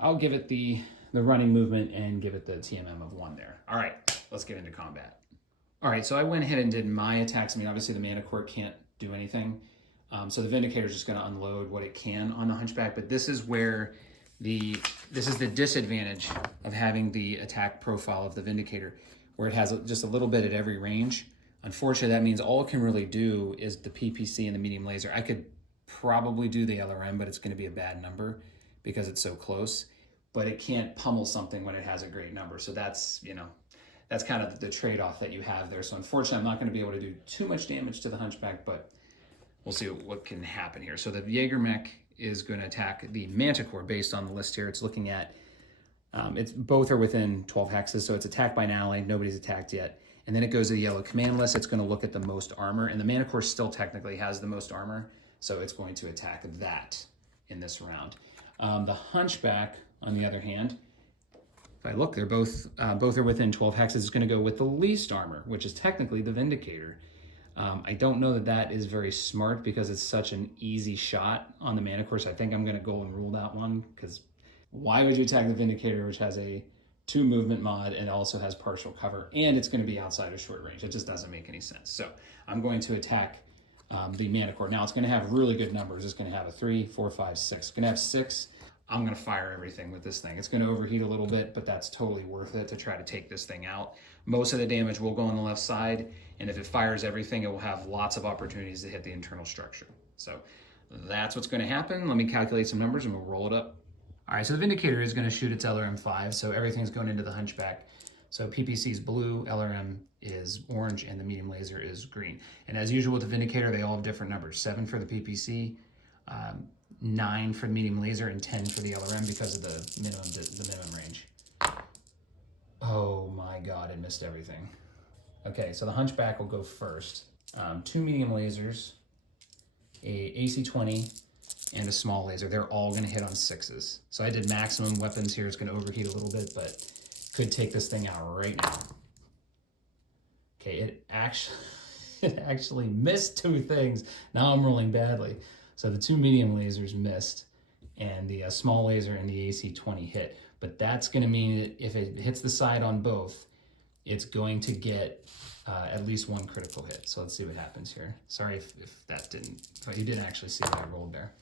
I'll give it the running movement and give it the TMM of 1 there. All right, let's get into combat. All right, so I went ahead and did my attacks. I mean, obviously the Mana Core can't do anything. So the Vindicator is just going to unload what it can on the Hunchback, but this is where this is the disadvantage of having the attack profile of the Vindicator, where it has just a little bit at every range. Unfortunately, that means all it can really do is the PPC and the medium laser. I could probably do the LRM, but it's going to be a bad number because it's so close. But it can't pummel something when it has a great number. So that's, that's kind of the trade-off that you have there. So unfortunately, I'm not going to be able to do too much damage to the Hunchback, but we'll see what can happen here. So the Jaeger mech is going to attack the Manticore based on the list here. It's looking at, both are within 12 hexes, so it's attacked by an ally. Nobody's attacked yet. And then it goes to the yellow command list. It's going to look at the most armor, and the Manticore still technically has the most armor, so it's going to attack that in this round. The Hunchback, on the other hand, if I look, they're both are within 12 hexes. It's going to go with the least armor, which is technically the Vindicator. I don't know that that is very smart because it's such an easy shot on the Mana Core. So I think I'm going to go and rule that one, because why would you attack the Vindicator, which has a 2 movement mod and also has partial cover, and it's going to be outside of short range? It just doesn't make any sense. So I'm going to attack the Mana Core. Now it's going to have really good numbers. It's going to have a 3, 4, 5, 6. It's going to have 6. I'm going to fire everything with this thing. It's going to overheat a little bit, but that's totally worth it to try to take this thing out. Most of the damage will go on the left side, and if it fires everything, it will have lots of opportunities to hit the internal structure. So that's what's going to happen. Let me calculate some numbers and we'll roll it up. All right, so the Vindicator is going to shoot its LRM-5, so everything's going into the Hunchback. So PPC is blue, LRM is orange, and the medium laser is green. And as usual with the Vindicator, they all have different numbers. 7 for the PPC, 9 for the medium laser, and 10 for the LRM because of the minimum range. Oh my God, it missed everything. Okay, so the Hunchback will go first. 2 medium lasers, a AC-20, and a small laser. They're all going to hit on 6s. So I did maximum weapons here. It's going to overheat a little bit, but could take this thing out right now. Okay, it actually missed 2 things. Now I'm rolling badly. So the 2 medium lasers missed, and the small laser and the AC-20 hit. But that's going to mean that if it hits the side on both, it's going to get at least 1 critical hit. So let's see what happens here. Sorry if you didn't actually see what I rolled there.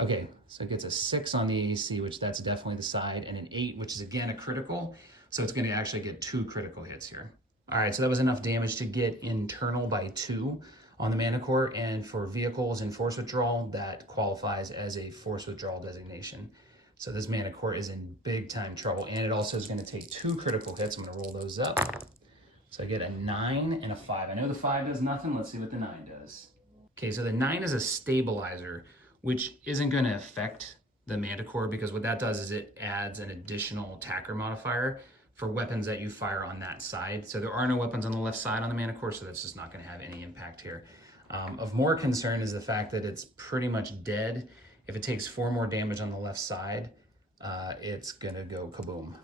Okay, so it gets a 6 on the AC, which that's definitely the side, and an 8, which is again a critical. So it's going to actually get 2 critical hits here. All right, so that was enough damage to get internal by 2 on the Mana Core, and for vehicles and force withdrawal, that qualifies as a force withdrawal designation. So this Mana Core is in big time trouble, and it also is going to take 2 critical hits. I'm going to roll those up. So I get a 9 and a 5. I know the 5 does nothing. Let's see what the 9 does. Okay, so the 9 is a stabilizer, which isn't going to affect the Mana Core, because what that does is it adds an additional attacker modifier for weapons that you fire on that side. So there are no weapons on the left side on the Mana Core, so that's just not going to have any impact here. Of more concern is the fact that it's pretty much dead. If it takes 4 more damage on the left side, it's going to go kaboom.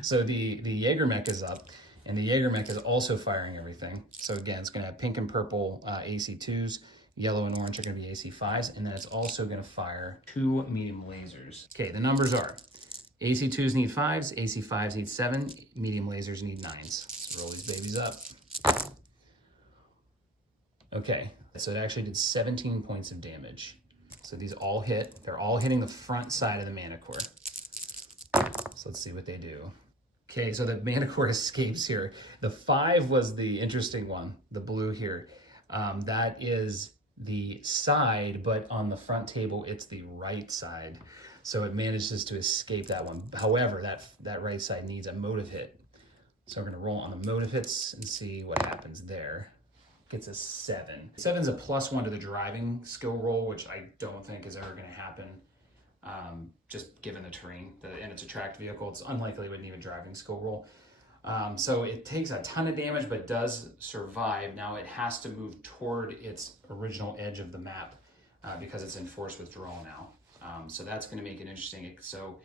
So the Jaeger mech is up, and the Jaeger mech is also firing everything. So again, it's going to have pink and purple AC-2s, yellow and orange are going to be AC-5s, and then it's also going to fire 2 medium lasers. Okay, the numbers are AC-2s need 5s, AC-5s need 7, medium lasers need 9s. Let's roll these babies up. Okay, so it actually did 17 points of damage. So these all hit. They're all hitting the front side of the mana core. So let's see what they do. Okay, so the mana core escapes here. The 5 was the interesting one, the blue here. That is the side, but on the front table, it's the right side. So it manages to escape that one. However, that right side needs a motive hit. So we're gonna roll on the motive hits and see what happens there. Gets a 7. 7's a +1 to the driving skill roll, which I don't think is ever gonna happen. Just given the terrain and its a tracked vehicle, it's unlikely it would need a driving skill roll. So it takes a ton of damage, but does survive. Now it has to move toward its original edge of the map because it's in forced withdrawal now. So that's going to make it interesting. So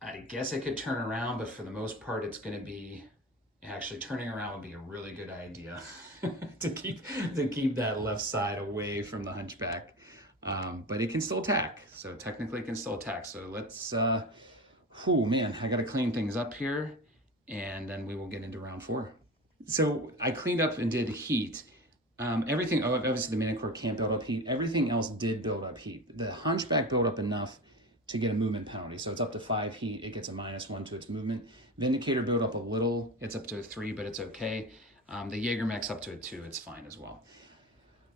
I guess it could turn around, but for the most part, it's going to be actually turning around would be a really good idea to keep that left side away from the hunchback. But it can still attack. So technically it can still attack. So let's, man, I got to clean things up here and then we will get into round 4. So I cleaned up and did heat. Everything, obviously the mana core can't build up heat. Everything else did build up heat. The hunchback built up enough to get a movement penalty. So it's up to 5 heat. It gets a -1 to its movement. Vindicator built up a little. It's up to a 3, but it's okay. The Jaeger mech's up to a 2. It's fine as well.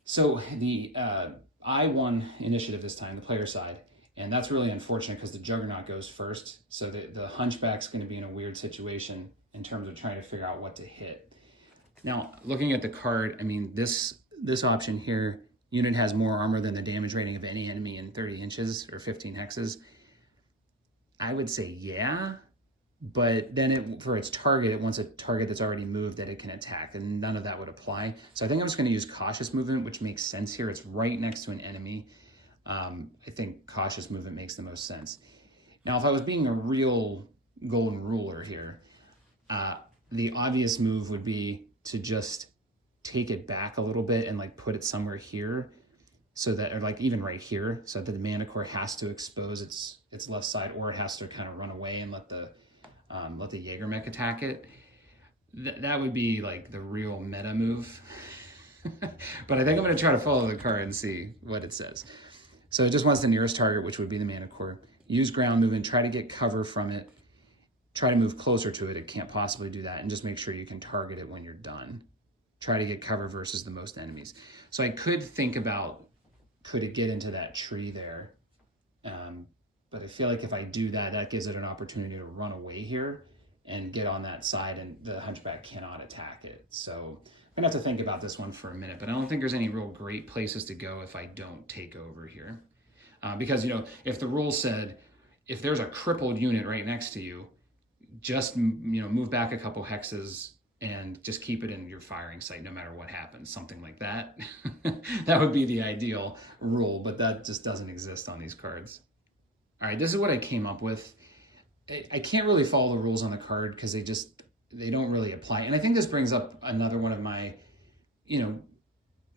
So the I won initiative this time, the player side, and that's really unfortunate because the Juggernaut goes first. So the hunchback's going to be in a weird situation in terms of trying to figure out what to hit. Now, looking at the card, I mean, this option here, unit has more armor than the damage rating of any enemy in 30 inches or 15 hexes. I would say yeah, but then for its target, it wants a target that's already moved that it can attack, and none of that would apply. So I think I'm just going to use cautious movement, which makes sense here. It's right next to an enemy. I think cautious movement makes the most sense. Now, if I was being a real golden ruler here, the obvious move would be to just take it back a little bit and like put it somewhere here, so that, or like even right here, so that the mana core has to expose its left side, or it has to kind of run away and let the Jaeger mech attack it. That would be like the real meta move. But I think I'm going to try to follow the card and see what it says. So it just wants the nearest target, which would be the mana core. Use ground movement, try to get cover from it, try to move closer to it. It can't possibly do that, and just make sure you can target it when you're done. Try to get cover versus the most enemies. So I could think about, could it get into that tree there? But I feel like if I do that, that gives it an opportunity to run away here and get on that side, and the hunchback cannot attack it. So I'm gonna have to think about this one for a minute, but I don't think there's any real great places to go if I don't take over here. Because, you know, if the rule said, if there's a crippled unit right next to you, just, you know, move back a couple hexes and just keep it in your firing sight no matter what happens, something like that. That would be the ideal rule, but that just doesn't exist on these cards. All right, this is what I came up with. I can't really follow the rules on the card because they don't really apply. And I think this brings up another one of my, you know,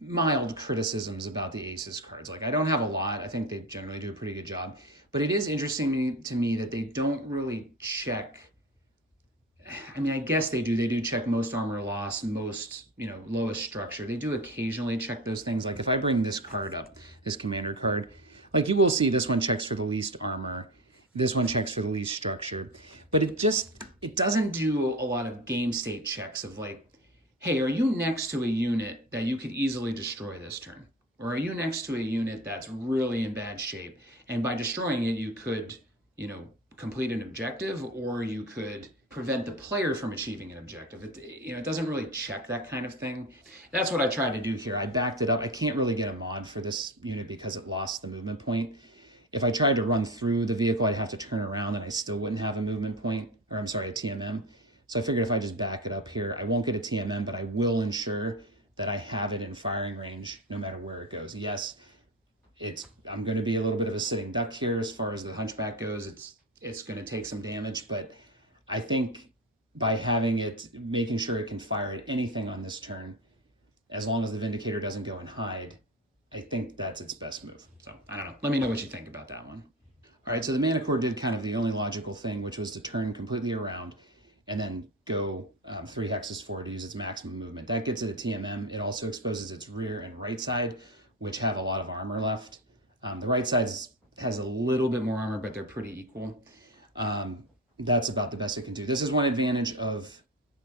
mild criticisms about the Aces cards. Like, I don't have a lot. I think they generally do a pretty good job. But it is interesting to me that they don't really check. I mean, I guess they do. They do check most armor loss, most, you know, lowest structure. They do occasionally check those things. Like if I bring this card up, this commander card, like you will see this one checks for the least armor. This one checks for the least structure. But it doesn't do a lot of game state checks of like, hey, are you next to a unit that you could easily destroy this turn? Or are you next to a unit that's really in bad shape? And by destroying it, you could, you know, complete an objective, or you could prevent the player from achieving an objective. It doesn't really check that kind of thing. That's what I tried to do here. I backed it up. I can't really get a mod for this unit because it lost the movement point. If I tried to run through the vehicle, I'd have to turn around and I still wouldn't have a movement point, or I'm sorry, a TMM. So I figured if I just back it up here, I won't get a TMM, but I will ensure that I have it in firing range no matter where it goes. Yes, I'm going to be a little bit of a sitting duck here as far as the hunchback goes. It's going to take some damage, but I think by having it, making sure it can fire at anything on this turn, as long as the Vindicator doesn't go and hide, I think that's its best move. So I don't know. Let me know what you think about that one. All right, so the Mana Core did kind of the only logical thing, which was to turn completely around and then go 3 hexes forward to use its maximum movement. That gets it a TMM. It also exposes its rear and right side, which have a lot of armor left. The right side has a little bit more armor, but they're pretty equal. That's about the best it can do. This is one advantage of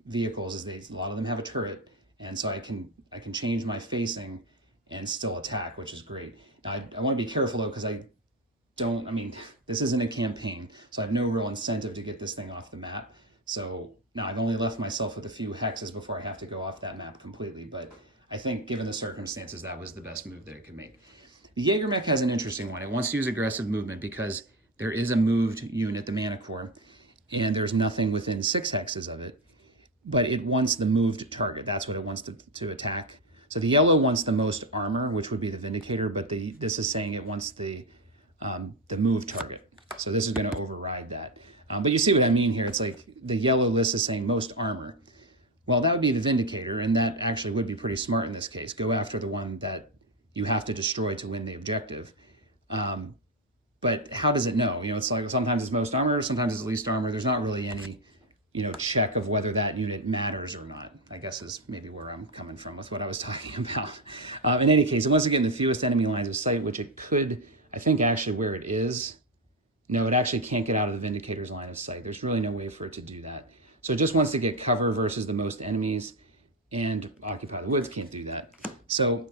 vehicles is a lot of them have a turret, and so I can change my facing and still attack, which is great. Now I want to be careful though, because this isn't a campaign, so I have no real incentive to get this thing off the map. So now I've only left myself with a few hexes before I have to go off that map completely, but I think given the circumstances, that was the best move that it could make. The Jaeger mech has an interesting one. It wants to use aggressive movement because there is a moved unit, the Mana Core, and there's nothing within 6 hexes of it, but it wants the moved target. That's what it wants to attack. So the yellow wants the most armor, which would be the Vindicator, but this is saying it wants the moved target. So this is going to override that. But you see what I mean here. It's like the yellow list is saying most armor. Well, that would be the Vindicator, and that actually would be pretty smart in this case. Go after the one that you have to destroy to win the objective. But how does it know? It's like sometimes it's most armor, sometimes it's least armor. There's not really any, check of whether that unit matters or not, I guess is maybe where I'm coming from with what I was talking about. In any case, it wants to get in the fewest enemy lines of sight, which it could, I think actually where it is, no, it actually can't get out of the Vindicator's line of sight. There's really no way for it to do that. So it just wants to get cover versus the most enemies, and Occupy the Woods can't do that. So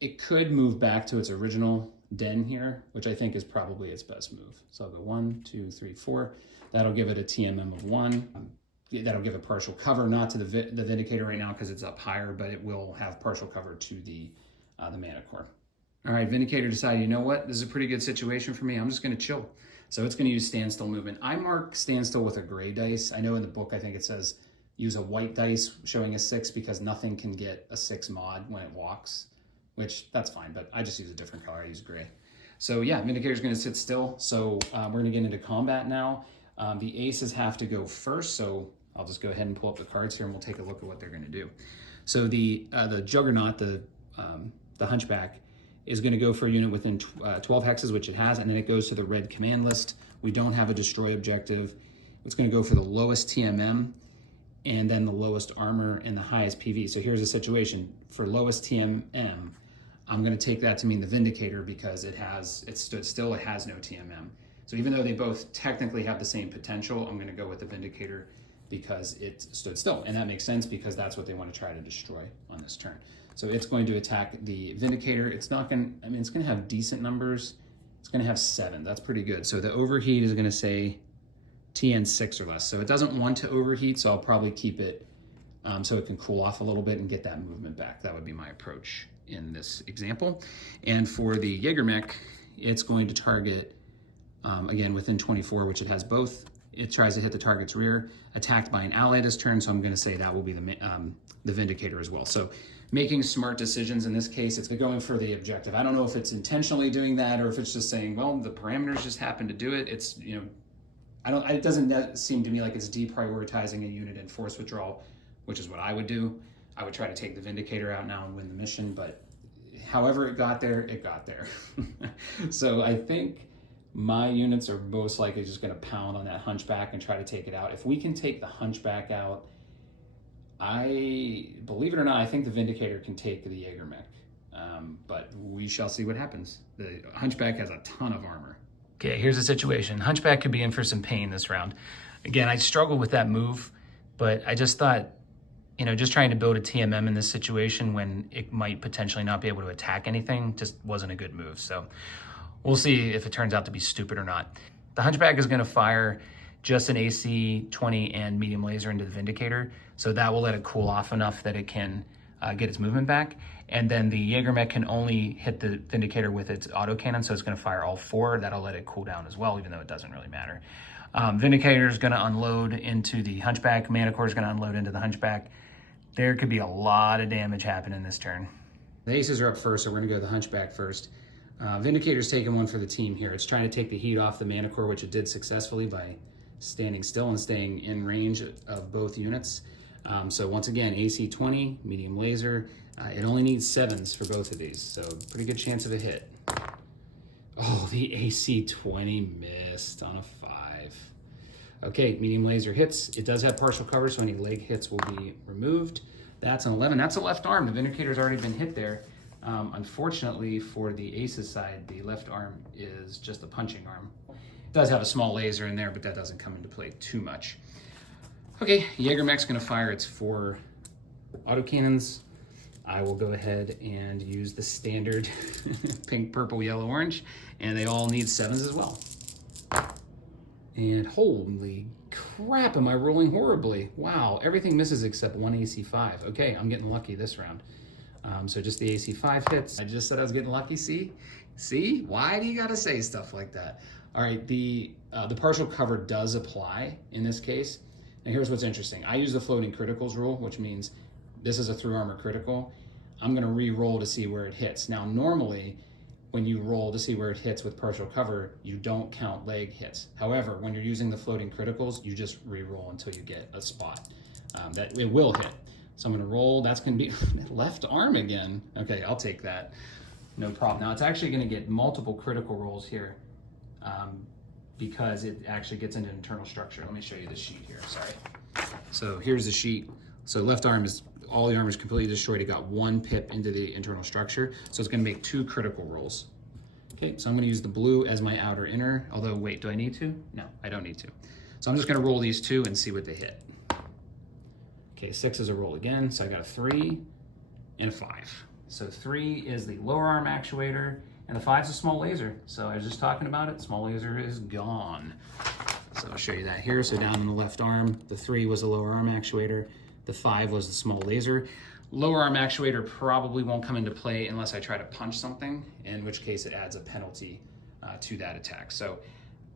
it could move back to its original den here, which I think is probably its best move. So I'll go 1, 2, 3, 4. That'll give it a TMM of 1. That'll give it partial cover, not to the Vindicator right now because it's up higher, but it will have partial cover to the Mana Core. All right, Vindicator decided, you know what? This is a pretty good situation for me. I'm just going to chill. So it's going to use standstill movement. I mark standstill with a gray dice. I know in the book, I think it says use a white dice showing a 6 because nothing can get a 6 mod when it walks, which that's fine, but I just use a different color. I use gray. So yeah, Vindicator's going to sit still. So we're going to get into combat now. The aces have to go first, so I'll just go ahead and pull up the cards here and we'll take a look at what they're going to do. So the Juggernaut, the Hunchback, is going to go for a unit within 12 hexes, which it has, and then it goes to the red command list. We don't have a destroy objective. It's going to go for the lowest TMM and then the lowest armor and the highest PV. So here's a situation. For lowest TMM, I'm going to take that to mean the Vindicator because it stood still, it has no TMM. So even though they both technically have the same potential, I'm going to go with the Vindicator because it stood still. And that makes sense because that's what they want to try to destroy on this turn. So it's going to attack the Vindicator. It's not going to, it's going to have decent numbers. It's going to have 7. That's pretty good. So the overheat is going to say TN 6 or less. So it doesn't want to overheat, so I'll probably keep it so it can cool off a little bit and get that movement back. That would be my approach in this example. And for the Jaeger mech, it's going to target, again, within 24, which it has both. It tries to hit the target's rear, attacked by an ally this turn, so I'm going to say that will be the Vindicator as well. So making smart decisions in this case, it's going for the objective. I don't know if it's intentionally doing that or if it's just saying, well, the parameters just happen to do it. It's, it doesn't seem to me like it's deprioritizing a unit in force withdrawal, which is what I would do. I would try to take the Vindicator out now and win the mission, but however it got there, it got there. So I think my units are most likely just going to pound on that Hunchback and try to take it out. If we can take the Hunchback out, believe it or not, I think the Vindicator can take the Jaeger mech, but we shall see what happens. The Hunchback has a ton of armor. Okay, here's the situation. Hunchback could be in for some pain this round. Again, I struggled with that move, but I just thought, just trying to build a TMM in this situation when it might potentially not be able to attack anything just wasn't a good move. So we'll see if it turns out to be stupid or not. The Hunchback is going to fire just an AC 20 and medium laser into the Vindicator. So that will let it cool off enough that it can get its movement back. And then the Jaeger mech can only hit the Vindicator with its autocannon, so it's going to fire all 4. That'll let it cool down as well, even though it doesn't really matter. Vindicator is going to unload into the Hunchback. Mana Core is going to unload into the Hunchback. There could be a lot of damage happening this turn. The aces are up first, so we're going to go to the Hunchback first. Vindicator's taking one for the team here. It's trying to take the heat off the Mana Core, which it did successfully by standing still and staying in range of both units. So once again, AC 20, medium laser. It only needs 7s for both of these, so pretty good chance of a hit. Oh, the AC 20 missed on a 5. Okay, medium laser hits. It does have partial cover, so any leg hits will be removed. That's an 11. That's a left arm. The Vindicator's already been hit there. Unfortunately for the Aces side, the left arm is just a punching arm. It does have a small laser in there, but that doesn't come into play too much. Okay, Jaeger Mech's gonna fire its 4 autocannons. I will go ahead and use the standard pink, purple, yellow, orange, and they all need 7s as well. And holy crap, am I rolling horribly. Wow, everything misses except 1 AC5. Okay, I'm getting lucky this round. So just the AC5 hits. I just said I was getting lucky, see? See? Why do you gotta say stuff like that? All right, the partial cover does apply in this case. Now here's what's interesting. I use the floating criticals rule, which means this is a through armor critical. I'm gonna re-roll to see where it hits. Now normally, when you roll to see where it hits with partial cover, you don't count leg hits. However, when you're using the floating criticals, you just re-roll until you get a spot that it will hit. So I'm gonna roll, that's gonna be left arm again. Okay, I'll take that, no problem. Now it's actually gonna get multiple critical rolls here because it actually gets into internal structure. Let me show you the sheet here, sorry. So here's the sheet. So left arm is, all the armor is completely destroyed. It got 1 pip into the internal structure. So it's gonna make 2 critical rolls. Okay, so I'm gonna use the blue as my outer inner, although wait, do I need to? No, I don't need to. So I'm just gonna roll these 2 and see what they hit. Okay, 6 is a roll again. So I got a 3 and a 5. So 3 is the lower arm actuator and the 5 is a small laser. So I was just talking about it, small laser is gone. So I'll show you that here. So down in the left arm, the 3 was the lower arm actuator. The 5 was the small laser. Lower arm actuator probably won't come into play unless I try to punch something, in which case it adds a penalty to that attack. So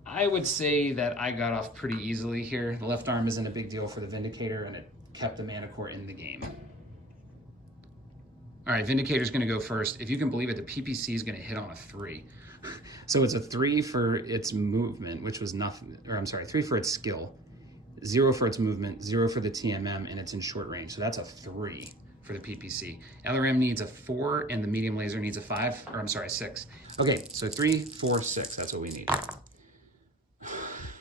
I would say that I got off pretty easily here. The left arm isn't a big deal for the Vindicator and it kept the mana core in the game. All right, Vindicator's gonna go first. If you can believe it, the PPC is gonna hit on a 3. So it's a 3 for its movement, which was nothing, or I'm sorry, 3 for its skill, 0 for its movement, 0 for the TMM, and it's in short range. So that's a 3 for the PPC. LRM needs a 4 and the medium laser needs a 5, or I'm sorry, 6. Okay, so 3, 4, 6, that's what we need.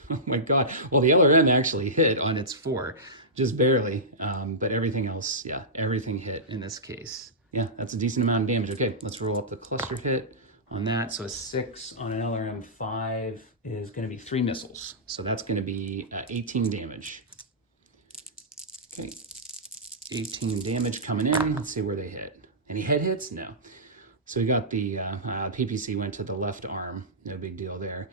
Oh my God. Well, the LRM actually hit on its 4, just barely, but everything else, yeah, everything hit in this case. Yeah, that's a decent amount of damage. Okay, let's roll up the cluster hit on that. So a 6 on an LRM 5 is gonna be 3 missiles. So that's gonna be 18 damage. Okay, 18 damage coming in. Let's see where they hit. Any head hits? No. So we got the PPC went to the left arm, no big deal there.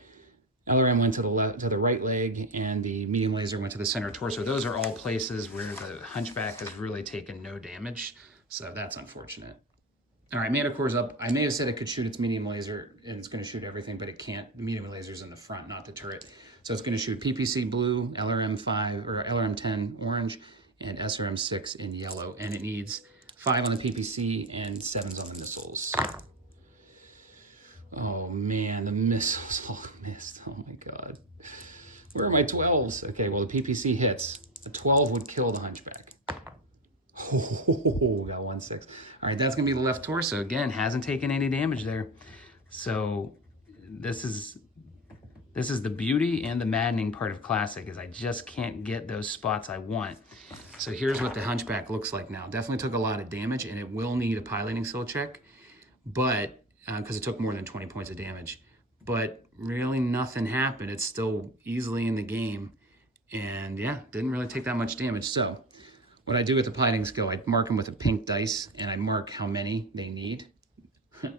LRM went to the right leg, and the medium laser went to the center torso. Those are all places where the Hunchback has really taken no damage, so that's unfortunate. All right, mana core's up. I may have said it could shoot its medium laser, and it's going to shoot everything, but it can't. The medium laser's in the front, not the turret. So it's going to shoot PPC blue, LRM 5 or LRM 10 orange, and SRM 6 in yellow, and it needs 5 on the PPC and 7s on the missiles. Oh man, the missiles all missed. Oh my God. Where are my 12s? Okay, well the PPC hits. A 12 would kill the Hunchback. Oh, got 1-6. All right, that's gonna be the left torso. Again, hasn't taken any damage there. So this is the beauty and the maddening part of Classic is I just can't get those spots I want. So here's what the Hunchback looks like now. Definitely took a lot of damage and it will need a piloting skill check, but because it took more than 20 points of damage. But really nothing happened. It's still easily in the game. And yeah, didn't really take that much damage. So what I do with the piloting skill, I mark them with a pink dice and I mark how many they need.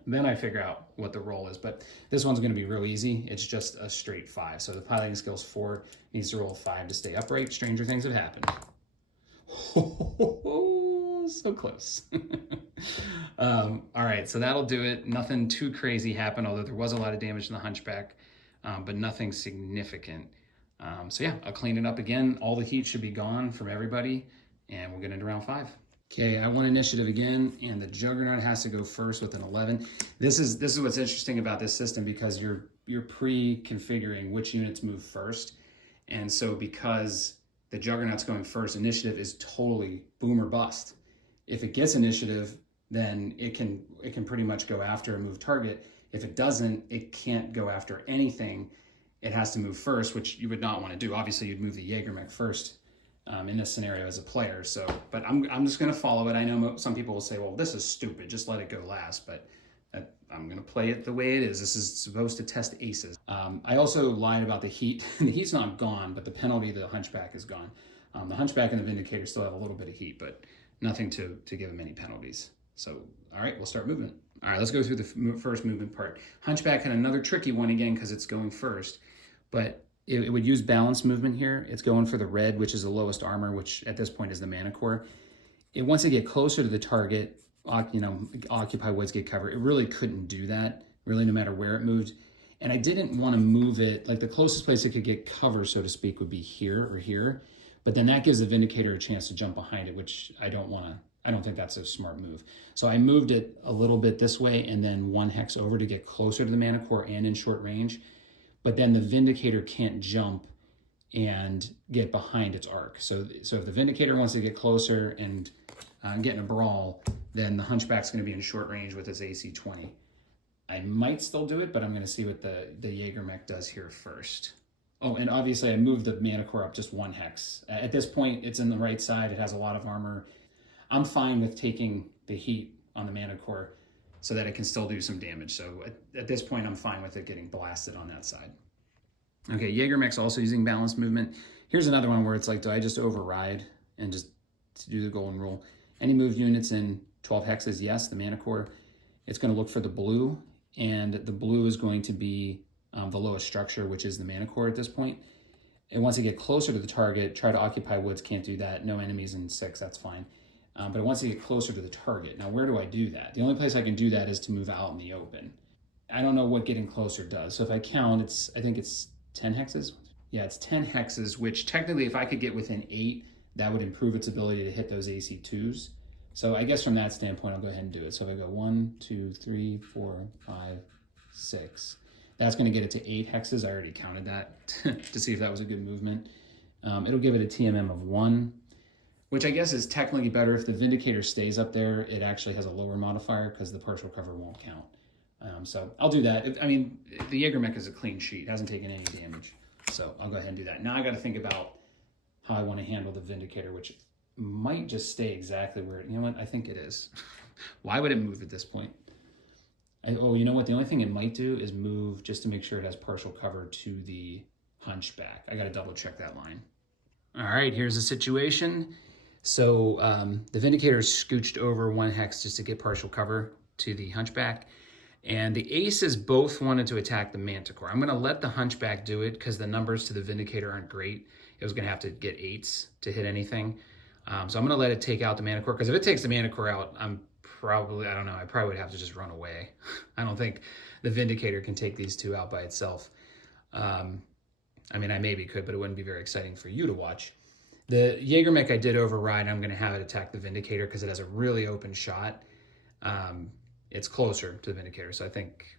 Then I figure out what the roll is. But this one's gonna be real easy. It's just a straight 5. So the piloting skill's 4, needs to roll a 5 to stay upright. Stranger things have happened. So close. All right, so that'll do it. Nothing too crazy happened, although there was a lot of damage in the Hunchback, but nothing significant. So yeah, I'll clean it up again. All the heat should be gone from everybody, and we'll get into round 5. Okay, I want initiative again, and the Juggernaut has to go first with an 11. This is what's interesting about this system because you're pre-configuring which units move first, and so because the Juggernaut's going first, initiative is totally boom or bust. If it gets initiative, then it can pretty much go after a move target. If it doesn't, it can't go after anything. It has to move first, which you would not want to do. Obviously, you'd move the Jaeger Mech first in this scenario as a player. So, but I'm just going to follow it. I know some people will say, well, this is stupid, just let it go last, but I'm going to play it the way it is. This is supposed to test aces. I also lied about the heat. The heat's not gone, but the penalty to the Hunchback is gone. The Hunchback and the Vindicator still have a little bit of heat, but nothing to give them any penalties. So, all right, we'll start moving. All right, let's go through the first movement part. Hunchback had another tricky one again because it's going first, but it would use balance movement here. It's going for the red, which is the lowest armor, which at this point is the mana core. Once it get closer to the target, occupy woods, get cover. It really couldn't do that, really, no matter where it moved. And I didn't want to move it, like the closest place it could get cover, so to speak, would be here or here. But then that gives the Vindicator a chance to jump behind it, which I don't think that's a smart move. So I moved it a little bit this way and then 1 hex over to get closer to the mana core and in short range. But then the Vindicator can't jump and get behind its arc. So if the Vindicator wants to get closer and get in a brawl, then the Hunchback's going to be in short range with its AC 20. I might still do it, but I'm going to see what the Jaeger mech does here first. Oh, and obviously I moved the mana core up just 1 hex. At this point, it's in the right side. It has a lot of armor. I'm fine with taking the heat on the mana core so that it can still do some damage. So at this point, I'm fine with it getting blasted on that side. Okay, Jaeger mech's also using balanced movement. Here's another one where it's like, do I just override and just do the golden rule? Any moved units in 12 hexes, yes, the mana core. It's going to look for the blue, and the blue is going to be the lowest structure, which is the mana core at this point. And once it get closer to the target, try to occupy woods, can't do that. No enemies in 6, that's fine. But once you get closer to the target, now where do I do that? The only place I can do that is to move out in the open. I don't know what getting closer does. So if I count, I think it's 10 hexes. Yeah, it's 10 hexes, which technically if I could get within 8, that would improve its ability to hit those AC 2s. So I guess from that standpoint, I'll go ahead and do it. So if I go 1, 2, 3, 4, 5, 6, that's going to get it to 8 hexes. I already counted that to see if that was a good movement. It'll give it a TMM of 1, which I guess is technically better. If the Vindicator stays up there, it actually has a lower modifier because the partial cover won't count. So I'll do that. I mean, the Jaeger mech is a clean sheet, hasn't taken any damage. So I'll go ahead and do that. Now I got to think about how I want to handle the Vindicator, which might just stay exactly where, you know what, I think it is. Why would it move at this point? You know what, the only thing it might do is move just to make sure it has partial cover to the Hunchback. I got to double check that line. All right, here's the situation. So the Vindicator is scooched over 1 hex just to get partial cover to the Hunchback. And the aces both wanted to attack the Manticore. I'm going to let the Hunchback do it because the numbers to the Vindicator aren't great. It was going to have to get 8s to hit anything. So I'm going to let it take out the Manticore, because if it takes the Manticore out, I probably would have to just run away. I don't think the Vindicator can take these 2 out by itself. I mean, I maybe could, but it wouldn't be very exciting for you to watch. The Jaeger mech I did override. I'm going to have it attack the Vindicator because it has a really open shot. It's closer to the Vindicator, so I think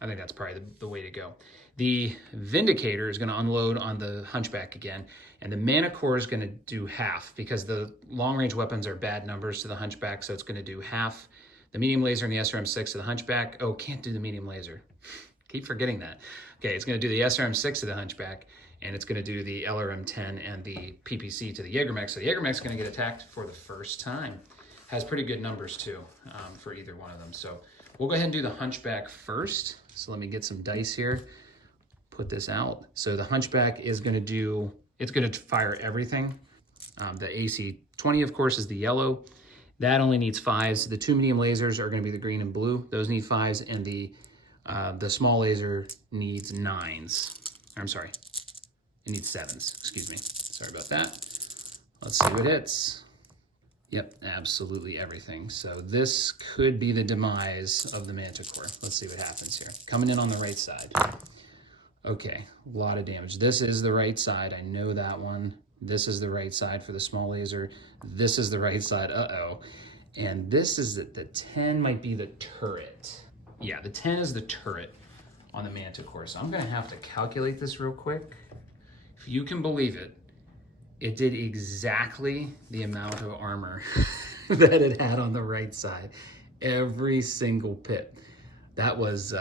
that's probably the way to go. The Vindicator is going to unload on the Hunchback again, and the mana core is going to do half because the long-range weapons are bad numbers to the Hunchback, so it's going to do half. The medium laser and the SRM-6 to the Hunchback. Oh, can't do the medium laser. Keep forgetting that. Okay, it's going to do the SRM-6 to the Hunchback, and it's going to do the LRM-10 and the PPC to the Jaeger mech. So the Jaeger mech's going to get attacked for the first time. Has pretty good numbers too for either one of them. So we'll go ahead and do the Hunchback first. So let me get some dice here. Put this out. So the Hunchback is going to fire everything. The AC 20, of course, is the yellow. That only needs 5s. The 2 medium lasers are going to be the green and blue. Those need 5s, and the small laser needs 9s. I'm sorry, it needs 7s. Excuse me. Sorry about that. Let's see what hits. Yep, absolutely everything. So this could be the demise of the Manticore. Let's see what happens here. Coming in on the right side. Okay, a lot of damage. This is the right side. I know that one. This is the right side for the small laser. This is the right side. Uh-oh. And this is the 10 might be the turret. Yeah, the 10 is the turret on the Manticore. So I'm going to have to calculate this real quick. If you can believe it, it did exactly the amount of armor that it had on the right side. Every single pip. That was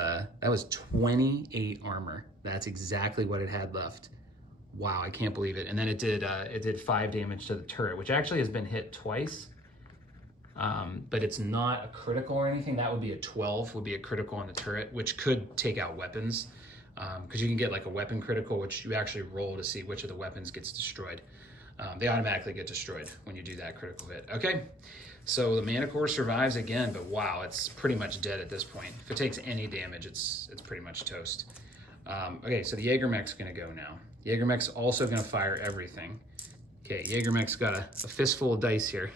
28 armor. That's exactly what it had left. Wow, I can't believe it. And then it did 5 damage to the turret, which actually has been hit twice. But it's not a critical or anything. That would be a 12, would be a critical on the turret, which could take out weapons. Because you can get like a weapon critical, which you actually roll to see which of the weapons gets destroyed. They automatically get destroyed when you do that critical hit. Okay, so the Mana Core survives again, but wow, it's pretty much dead at this point. If it takes any damage, it's pretty much toast. Okay, so the Jägermech's gonna go now. Jägermech's also gonna fire everything. Okay, Jägermech's got a fistful of dice here.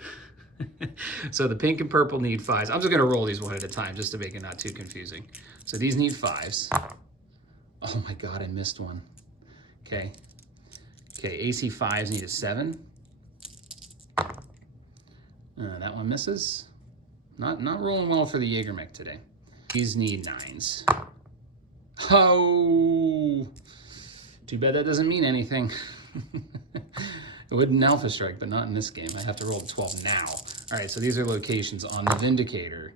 So the pink and purple need 5s. I'm just gonna roll these one at a time just to make it not too confusing. So these need 5s. Oh my God, I missed one. Okay. Okay, AC 5s need a 7. That one misses. Not rolling well for the Jägermech today. These need 9s. Oh, too bad that doesn't mean anything. It would in Alpha Strike, but not in this game. I have to roll 12 now. All right, so these are locations on the Vindicator.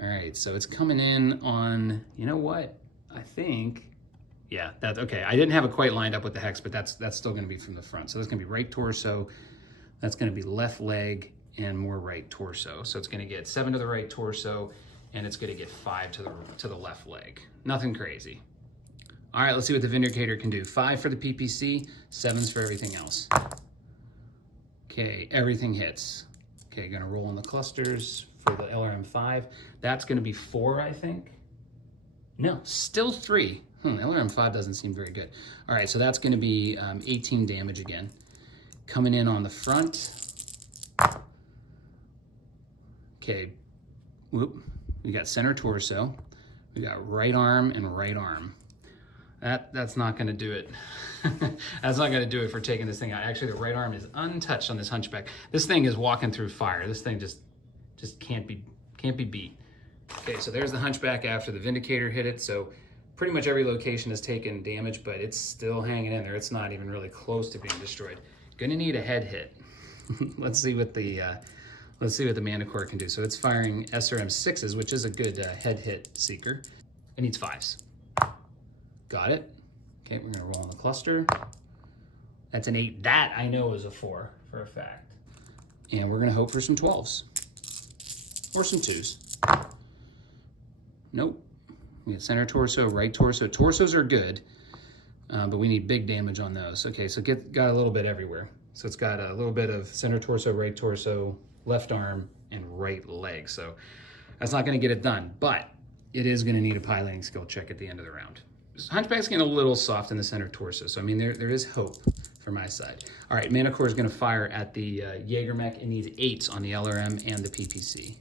All right, so it's coming in on, you know what? I think, yeah, that's okay. I didn't have it quite lined up with the hex, but that's still gonna be from the front. So that's gonna be right torso, that's gonna be left leg, and more right torso. So it's gonna get 7 to the right torso, and it's gonna get 5 to the left leg. Nothing crazy. All right, let's see what the Vindicator can do. 5 for the PPC, 7s for everything else. Okay, everything hits. Okay, gonna roll on the clusters for the LRM5. That's gonna be 4, I think. No, still 3. LRM5 doesn't seem very good. All right, so that's gonna be 18 damage again. Coming in on the front. Okay, whoop. We got center torso. We got right arm and right arm. That's not gonna do it. That's not gonna do it for taking this thing out. Actually, the right arm is untouched on this Hunchback. This thing is walking through fire. This thing just can't be beat. Okay, so there's the Hunchback after the Vindicator hit it. So pretty much every location has taken damage, but it's still hanging in there. It's not even really close to being destroyed. Gonna need a head hit. Let's see what the Mana Core can do. So it's firing SRM6s, which is a good head hit seeker. It needs 5s. Got it. Okay, we're gonna roll on the cluster. That's an 8. That I know is a 4 for a fact. And we're gonna hope for some 12s. Or some 2s. Nope. We got center torso, right torso. Torsos are good, but we need big damage on those. Okay, so got a little bit everywhere. So it's got a little bit of center torso, right torso, left arm, and right leg. So that's not gonna get it done, but it is gonna need a piloting skill check at the end of the round. Hunchback's getting a little soft in the center torso, so I mean, there is hope for my side. All right, Mana Core is gonna fire at the Jägermech. It needs 8s on the LRM and the PPC.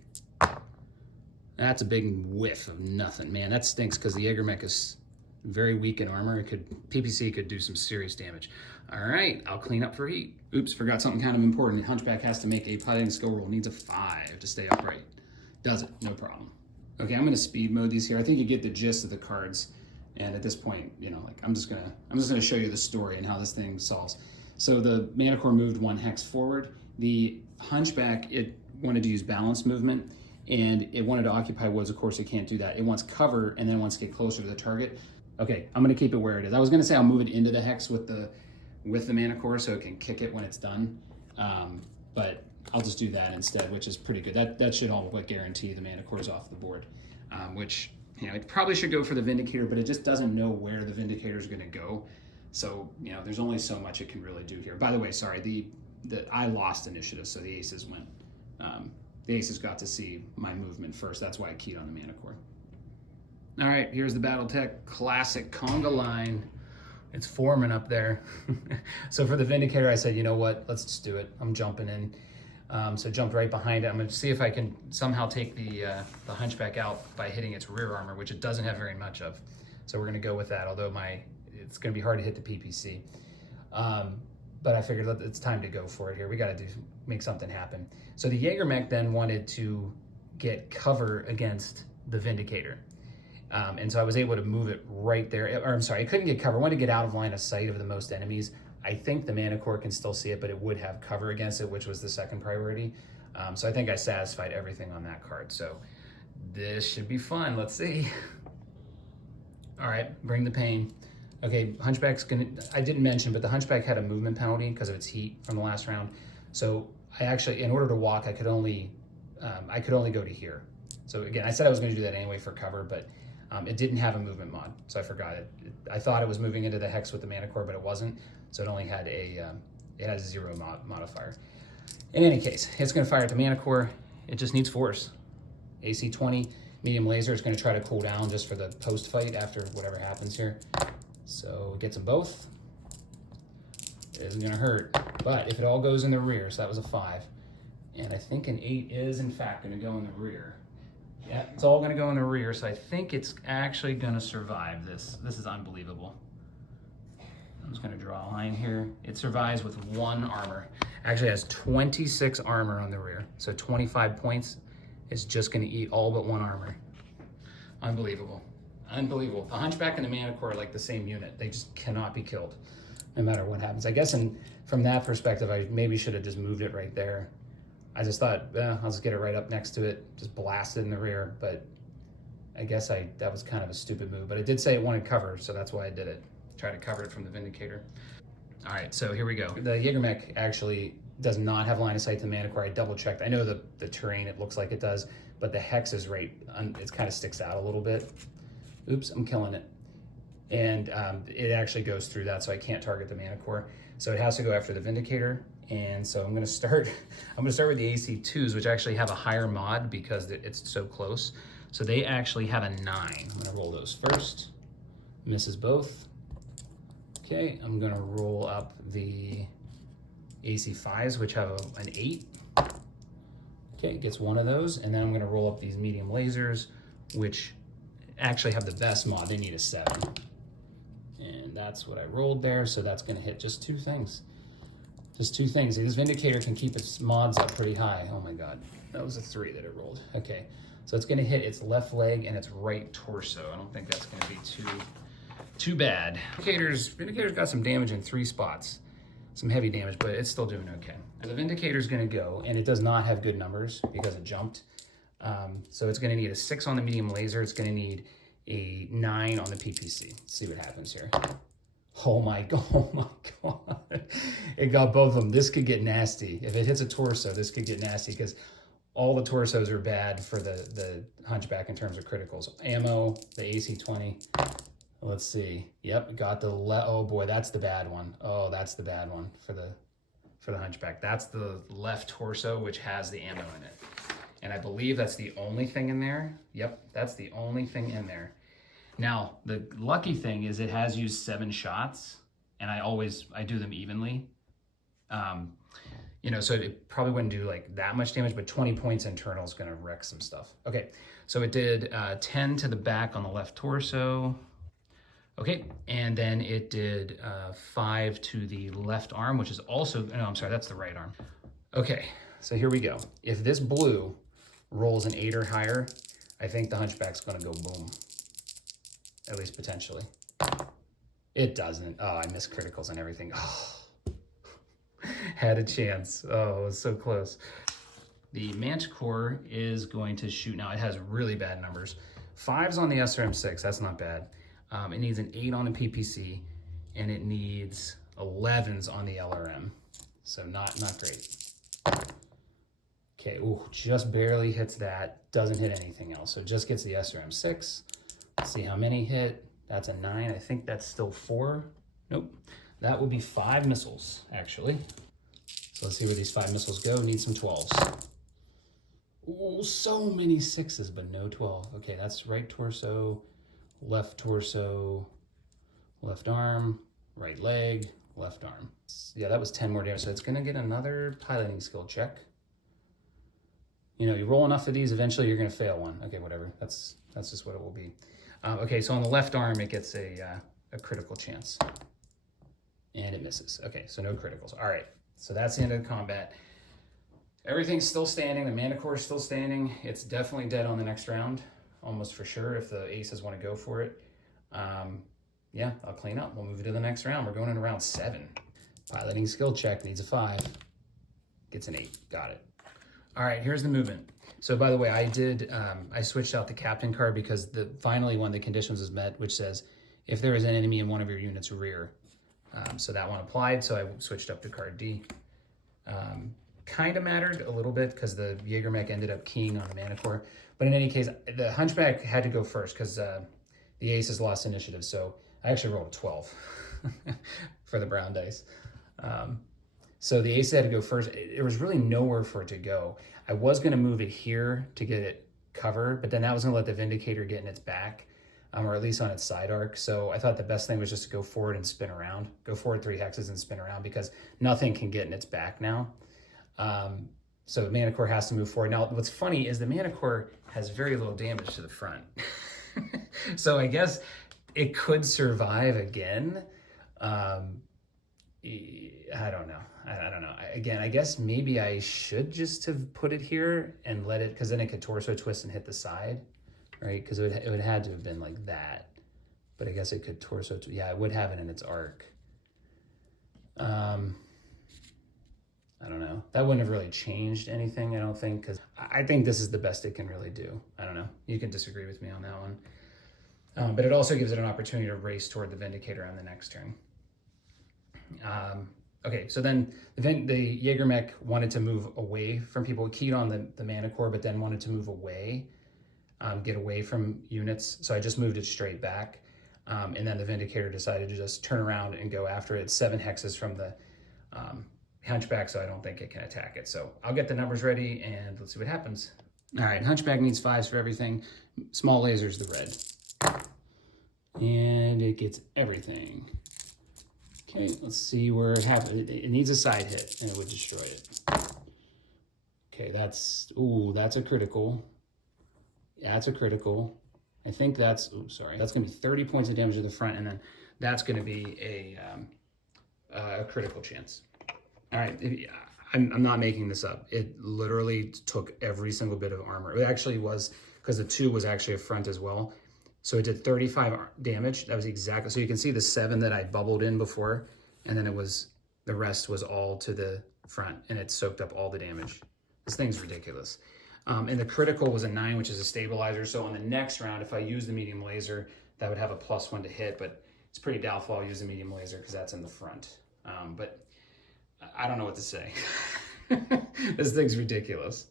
That's a big whiff of nothing. Man, that stinks because the Jägermech is very weak in armor. PPC could do some serious damage. All right, I'll clean up for heat. Oops, forgot something kind of important. Hunchback has to make a piloting skill roll. Needs a 5 to stay upright. Does it, no problem. Okay, I'm gonna speed mode these here. I think you get the gist of the cards. And at this point, you know, like I'm just gonna show you the story and how this thing solves. So the Mana Core moved 1 hex forward. The Hunchback, it wanted to use balance movement, and it wanted to occupy woods. Of course, it can't do that. It wants cover, and then it wants to get closer to the target. Okay, I'm gonna keep it where it is. I was gonna say I'll move it into the hex with the Mana Core so it can kick it when it's done, but I'll just do that instead, which is pretty good. That should all guarantee the Mana Core is off the board, which. You know, it probably should go for the Vindicator, but it just doesn't know where the Vindicator is going to go. So, you know, there's only so much it can really do here. By the way, sorry, I lost initiative, so the Aces went. The Aces got to see my movement first. That's why I keyed on the Mana Core. All right, here's the BattleTech Classic Conga line. It's forming up there. So for the Vindicator, I said, you know what? Let's just do it. I'm jumping in. So jumped right behind it. I'm going to see if I can somehow take the Hunchback out by hitting its rear armor, which it doesn't have very much of. So we're going to go with that, although it's going to be hard to hit the PPC. But I figured it's time to go for it here. We got to make something happen. So the Jägermech then wanted to get cover against the Vindicator. And so I was able to move it right there. Or I'm sorry, I couldn't get cover. I wanted to get out of line of sight of the most enemies. I think the Mana Core can still see it, but it would have cover against it, which was the second priority. So I think I satisfied everything on that card. So this should be fun. Let's see. All right, bring the pain. Okay, Hunchback's gonna, I didn't mention, but the Hunchback had a movement penalty because of its heat from the last round. So I actually, in order to walk, I could only go to here. So again, I said I was gonna do that anyway for cover, but it didn't have a movement mod, so I forgot it. I thought it was moving into the hex with the mana core, but it wasn't. So it only had it has a 0 modifier. In any case, it's gonna fire at the mana core. It just needs force. AC 20, medium laser is gonna try to cool down just for the post fight after whatever happens here. So it gets them both. It isn't gonna hurt, but if it all goes in the rear, so that was a 5, and I think an 8 is in fact gonna go in the rear. Yeah, it's all gonna go in the rear, so I think it's actually gonna survive this. This is unbelievable. I'm just gonna draw a line here. It survives with 1 armor. Actually has 26 armor on the rear, so 25 points. It's just gonna eat all but 1 armor. Unbelievable. Unbelievable. The Hunchback and the Mana Core are like the same unit. They just cannot be killed, no matter what happens. I guess from that perspective, I maybe should have just moved it right there. I just thought, I'll just get it right up next to it, just blast it in the rear, but I guess that was kind of a stupid move. But it did say it wanted cover, so that's why I did it. Try to cover it from the Vindicator. All right, so here we go. The Jägermech actually does not have line of sight to the Mana Core. I double checked. I know the terrain, it looks like it does, but the hex is right, it kind of sticks out a little bit. Oops, I'm killing it. And it actually goes through that, so I can't target the Mana Core. So it has to go after the Vindicator. And so I'm gonna start with the AC2s, which actually have a higher mod because it's so close. So they actually have a 9. I'm gonna roll those first. Misses both. Okay, I'm gonna roll up the AC5s, which have an 8. Okay, gets 1 of those. And then I'm gonna roll up these medium lasers, which actually have the best mod. They need a 7. And that's what I rolled there. So that's gonna hit just 2 things. Just 2 things. This Vindicator can keep its mods up pretty high. Oh my God, that was a 3 that it rolled. Okay, so it's gonna hit its left leg and its right torso. I don't think that's gonna be too bad. Vindicator's got some damage in 3 spots. Some heavy damage, but it's still doing okay. And the Vindicator's gonna go, and it does not have good numbers because it jumped. So it's gonna need a 6 on the medium laser. It's gonna need a 9 on the PPC. Let's see what happens here. Oh my God. It got both of them. This could get nasty. If it hits a torso, this could get nasty because all the torsos are bad for the Hunchback in terms of criticals. Ammo, the AC-20. Let's see. Yep, got the oh boy, that's the bad one. Oh, that's the bad one for the Hunchback. That's the left torso, which has the ammo in it. And I believe that's the only thing in there. Yep, that's the only thing in there. Now, the lucky thing is it has used 7 shots, and I do them evenly. So it probably wouldn't do like that much damage, but 20 points internal is gonna wreck some stuff. Okay, so it did 10 to the back on the left torso. Okay, and then it did 5 to the left arm, which is also, no, I'm sorry, that's the right arm. Okay, so here we go. If this blue rolls an 8 or higher, I think the Hunchback's gonna go boom. At least potentially. It doesn't. Oh, I missed criticals and everything. Oh, had a chance. Oh, it was so close. The Manticore is going to shoot. Now, it has really bad numbers. 5s on the SRM6, that's not bad. It needs an 8 on the PPC, and it needs 11s on the LRM. So not great. Okay, ooh, just barely hits that. Doesn't hit anything else. So it just gets the SRM6. Let's see how many hit. That's a 9. I think that's still 4. Nope. That would be 5 missiles, actually. So let's see where these 5 missiles go. Need some 12s. Oh, so many 6s, but no 12. Okay, that's right torso, left arm, right leg, left arm. Yeah, that was 10 more damage. So it's going to get another piloting skill check. You roll enough of these, eventually you're going to fail one. Okay, whatever. That's just what it will be. Okay, so on the left arm, it gets a critical chance. And it misses. Okay, so no criticals. All right, so that's the end of the combat. Everything's still standing. The Mana Core is still standing. It's definitely dead on the next round, almost for sure, if the aces want to go for it. Yeah, I'll clean up. We'll move it to the next round. We're going into round 7. Piloting skill check, needs a 5. Gets an 8. Got it. All right, here's the movement. So by the way, I switched out the captain card because finally one of the conditions was met, which says if there is an enemy in one of your units' rear. So that one applied, so I switched up to card D. Kind of mattered a little bit because the Jaeger mech ended up keying on the Mana Core. But in any case, the Hunchback had to go first because the Aces lost initiative. So I actually rolled a 12 for the brown dice. So the Ace had to go first. There was really nowhere for it to go. I was going to move it here to get it covered, but then that was going to let the Vindicator get in its back, or at least on its side arc. So I thought the best thing was just to go forward and spin around. Go forward 3 hexes and spin around because nothing can get in its back now. So the Mana Core has to move forward. Now, what's funny is the Mana Core has very little damage to the front. So I guess it could survive again. I don't know. I don't know. Again, I guess maybe I should just have put it here and let it, because then it could torso twist and hit the side, right? Because it would had to have been like that. But I guess it could torso, yeah, it would have it in its arc. I don't know. That wouldn't have really changed anything, I don't think, because I think this is the best it can really do. I don't know. You can disagree with me on that one. But it also gives it an opportunity to race toward the Vindicator on the next turn. Okay, so then the Jaeger mech wanted to move away from people, keyed on the Mana Core, but then wanted to move away, get away from units. So I just moved it straight back. And then the Vindicator decided to just turn around and go after it. It's 7 hexes from the Hunchback, so I don't think it can attack it. So I'll get the numbers ready and let's see what happens. All right, Hunchback needs 5s for everything. Small laser's the red. And it gets everything. Okay, let's see where it happens. It needs a side hit and it would destroy it. Okay, that's a critical. Yeah, that's a critical. I think that's, that's gonna be 30 points of damage to the front, and then that's gonna be a critical chance. All right, I'm not making this up. It literally took every single bit of armor. It actually was, because the 2 was actually a front as well. So it did 35 damage. That was exactly, so you can see the 7 that I bubbled in before, and then the rest was all to the front, and it soaked up all the damage. This thing's ridiculous. And the critical was a 9, which is a stabilizer. So on the next round, if I use the medium laser, that would have a +1 to hit, but it's pretty doubtful I'll use the medium laser because that's in the front. But I don't know what to say. This thing's ridiculous.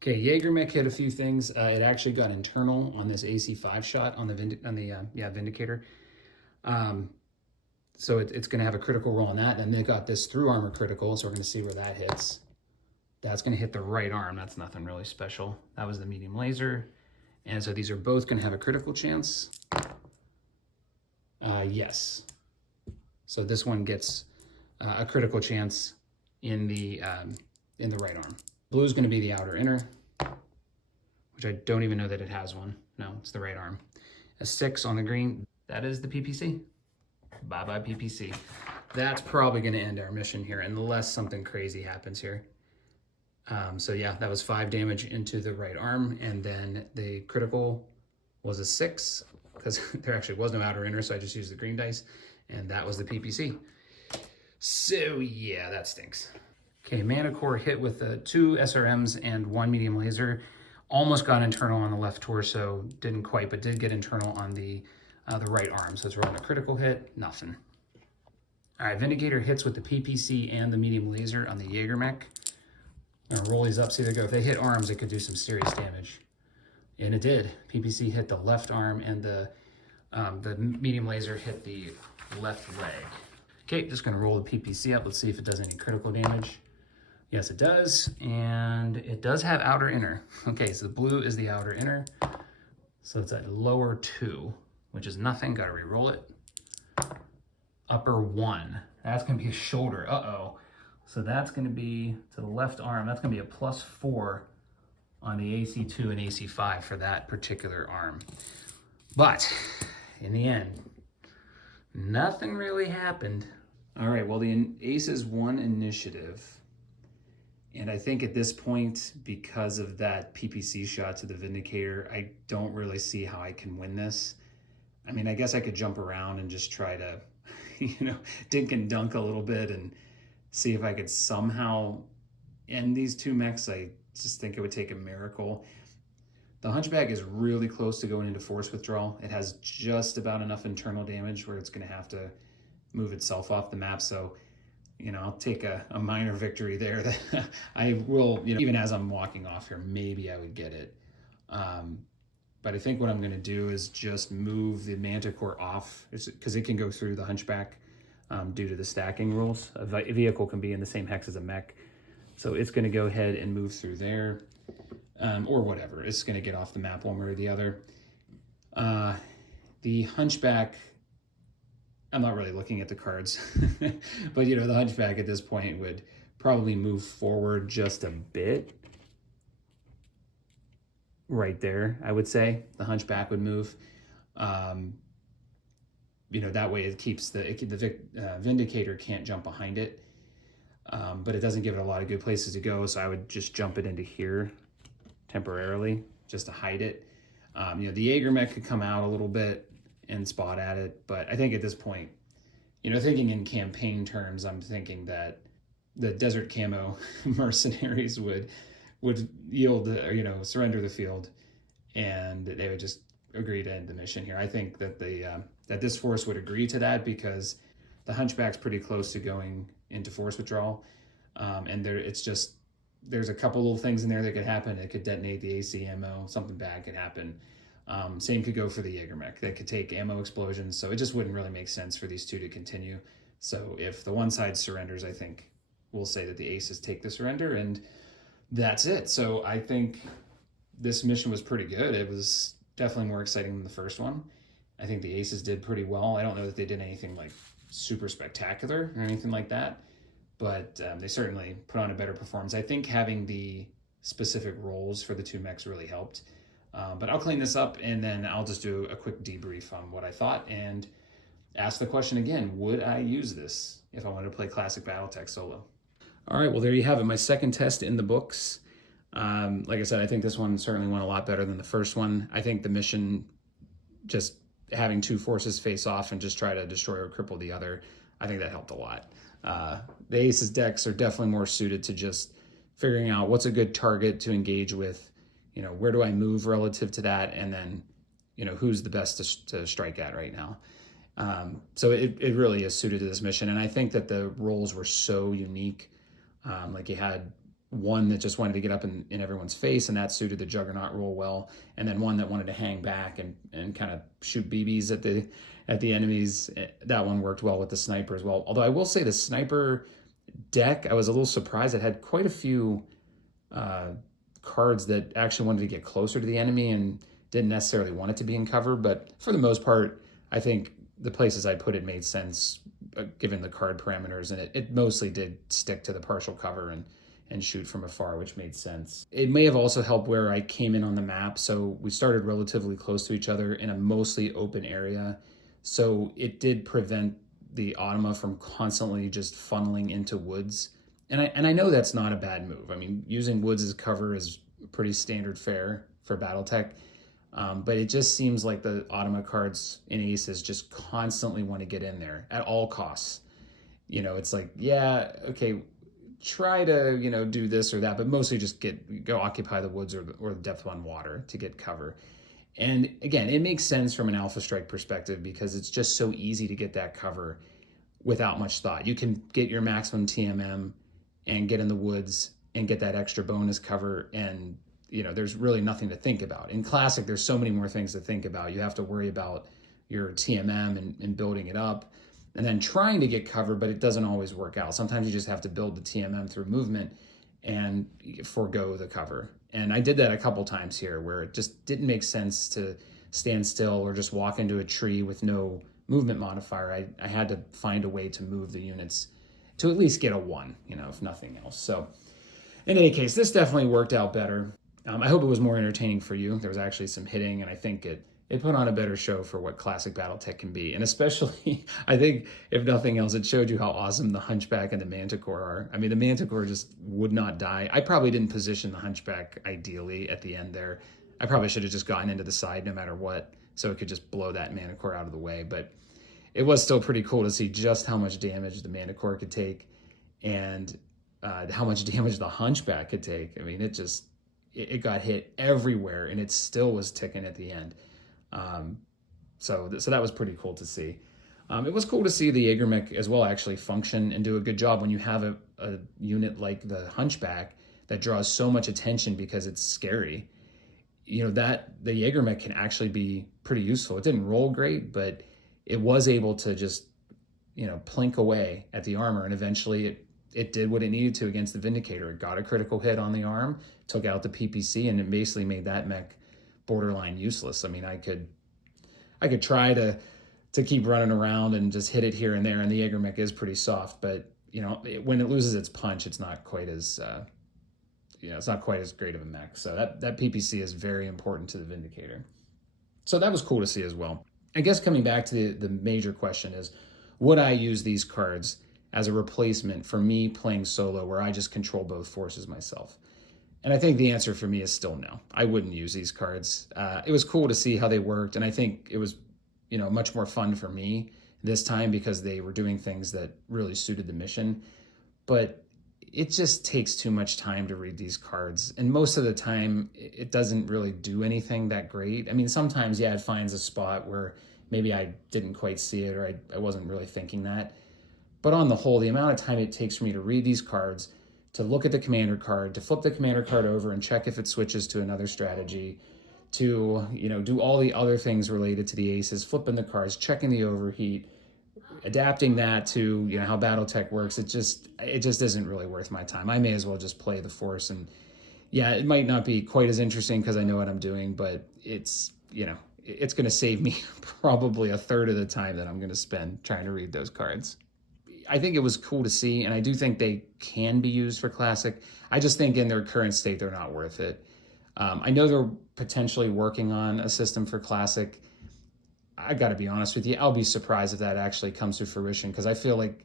Okay, Jaeger mech hit a few things. It actually got internal on this AC5 shot on the Vindicator. So it's going to have a critical roll on that. And they got this through armor critical, so we're going to see where that hits. That's going to hit the right arm. That's nothing really special. That was the medium laser. And so these are both going to have a critical chance. Yes. So this one gets a critical chance in the right arm. Blue is going to be the outer inner, which I don't even know that it has one. No, it's the right arm. A 6 on the green. That is the PPC. Bye-bye PPC. That's probably going to end our mission here unless something crazy happens here. So yeah, that was 5 damage into the right arm, and then the critical was a 6 because there actually was no outer inner, so I just used the green dice, and that was the PPC. So yeah, that stinks. Okay, Mana Core hit with 2 SRMs and 1 medium laser. Almost got internal on the left torso, didn't quite, but did get internal on the right arm. So it's rolling a critical hit, nothing. All right, Vindicator hits with the PPC and the medium laser on the Jaeger mech. I'm gonna roll these up, see if they hit arms, it could do some serious damage. And it did. PPC hit the left arm, and the medium laser hit the left leg. Okay, just gonna roll the PPC up. Let's see if it does any critical damage. Yes, it does, and it does have outer inner. Okay, so the blue is the outer inner. So it's at lower 2, which is nothing, gotta re-roll it. Upper 1, that's gonna be a shoulder, uh-oh. So that's gonna be to the left arm, that's gonna be a +4 on the AC2 and AC5 for that particular arm. But in the end, nothing really happened. All right, well, the Aces won initiative. And I think at this point, because of that PPC shot to the Vindicator, I don't really see how I can win this. I mean, I guess I could jump around and just try to, dink and dunk a little bit and see if I could somehow end these 2 mechs. I just think it would take a miracle. The Hunchback is really close to going into force withdrawal. It has just about enough internal damage where it's going to have to move itself off the map. So, I'll take a minor victory there. That I will, even as I'm walking off here, maybe I would get it. But I think what I'm going to do is just move the Manticore off, because it can go through the Hunchback due to the stacking rules. A vehicle can be in the same hex as a mech. So it's going to go ahead and move through there, or whatever. It's going to get off the map one way or the other. The Hunchback, I'm not really looking at the cards, but the Hunchback at this point would probably move forward just a bit. Right there, I would say the Hunchback would move. That way it keeps the Vindicator can't jump behind it, but it doesn't give it a lot of good places to go. So I would just jump it into here temporarily just to hide it. The Jaeger mech could come out a little bit and spot at it, but I think at this point, thinking in campaign terms, I'm thinking that the desert camo mercenaries would yield, surrender the field, and they would just agree to end the mission here. I think that that this force would agree to that because the Hunchback's pretty close to going into force withdrawal, and there's a couple little things in there that could happen. It could detonate the AC ammo, something bad could happen. Same could go for the Jaeger mech. That could take ammo explosions, so it just wouldn't really make sense for these two to continue. So if the one side surrenders, I think we'll say that the aces take the surrender, and that's it. So I think this mission was pretty good. It was definitely more exciting than the first one. I think the aces did pretty well. I don't know that they did anything like super spectacular or anything like that, but they certainly put on a better performance. I think having the specific roles for the two mechs really helped. But I'll clean this up and then I'll just do a quick debrief on what I thought and ask the question again, would I use this if I wanted to play Classic BattleTech solo? All right, well, there you have it. My second test in the books. Like I said, I think this one certainly went a lot better than the first one. I think the mission, just having two forces face off and just try to destroy or cripple the other, I think that helped a lot. The Aces decks are definitely more suited to just figuring out what's a good target to engage with, where do I move relative to that, and then, who's the best to strike at right now. So it really is suited to this mission, and I think that the roles were so unique. Like you had one that just wanted to get up in everyone's face, and that suited the Juggernaut role well, and then one that wanted to hang back and kind of shoot BBs at the enemies. That one worked well with the sniper as well. Although I will say the sniper deck, I was a little surprised. It had quite a few cards that actually wanted to get closer to the enemy and didn't necessarily want it to be in cover, but for the most part, I think the places I put it made sense given the card parameters, and it mostly did stick to the partial cover and shoot from afar, which made sense. It may have also helped where I came in on the map, so we started relatively close to each other in a mostly open area, so it did prevent the Automa from constantly just funneling into woods. And I know that's not a bad move. I mean, using woods as cover is pretty standard fare for BattleTech, but it just seems like the Automa cards in Aces just constantly want to get in there at all costs. It's like, yeah, okay, try to, do this or that, but mostly just go occupy the woods or the depth one water to get cover. And again, it makes sense from an Alpha Strike perspective because it's just so easy to get that cover without much thought. You can get your maximum TMM and get in the woods and get that extra bonus cover, and there's really nothing to think about. In Classic, there's so many more things to think about. You have to worry about your TMM and building it up, and then trying to get cover, but it doesn't always work out. Sometimes you just have to build the TMM through movement and forego the cover. And I did that a couple times here where it just didn't make sense to stand still or just walk into a tree with no movement modifier. I had to find a way to move the units to at least get a 1, if nothing else. So in any case, this definitely worked out better. I hope it was more entertaining for you. There was actually some hitting, and I think it put on a better show for what Classic BattleTech can be. And especially, I think, if nothing else, it showed you how awesome the Hunchback and the Manticore are. I mean, the Manticore just would not die. I probably didn't position the Hunchback ideally at the end there. I probably should have just gotten into the side no matter what, so it could just blow that Manticore out of the way. But it was still pretty cool to see just how much damage the Manticore could take and how much damage the Hunchback could take. I mean, it just it got hit everywhere, and it still was ticking at the end. So that was pretty cool to see. It was cool to see the Jaeger mech as well actually function and do a good job when you have a unit like the Hunchback that draws so much attention because it's scary. You know, that the Jaeger mech can actually be pretty useful. It didn't roll great, but it was able to just, you know, plink away at the armor, and eventually it did what it needed to against the Vindicator. It got a critical hit on the arm, took out the PPC, and it basically made that mech borderline useless. I mean, I could try to keep running around and just hit it here and there, and the Jaeger mech is pretty soft, but you know, when it loses its punch, it's not quite as it's not quite as great of a mech. So that PPC is very important to the Vindicator. So that was cool to see as well. I guess coming back to the major question is, would I use these cards as a replacement for me playing solo where I just control both forces myself? And I think the answer for me is still no. I wouldn't use these cards. It was cool to see how they worked, and I think it was, you know, much more fun for me this time because they were doing things that really suited the mission. But it just takes too much time to read these cards, and most of the time it doesn't really do anything that great. I mean, sometimes, yeah, it finds a spot where maybe I didn't quite see it, or I wasn't really thinking that. But on the whole, the amount of time it takes for me to read these cards, to look at the commander card, to flip the commander card over and check if it switches to another strategy, to, you know, do all the other things related to the aces, flipping the cards, checking the overheat, adapting that to, you know, how BattleTech works, it just isn't really worth my time. I may as well just play the force. And yeah, it might not be quite as interesting because I know what I'm doing, but it's, you know, it's going to save me probably a third of the time that I'm going to spend trying to read those cards. I think it was cool to see, and I do think they can be used for Classic. I just think in their current state, they're not worth it. I know they're potentially working on a system for Classic. I got to be honest with you, I'll be surprised if that actually comes to fruition, because I feel like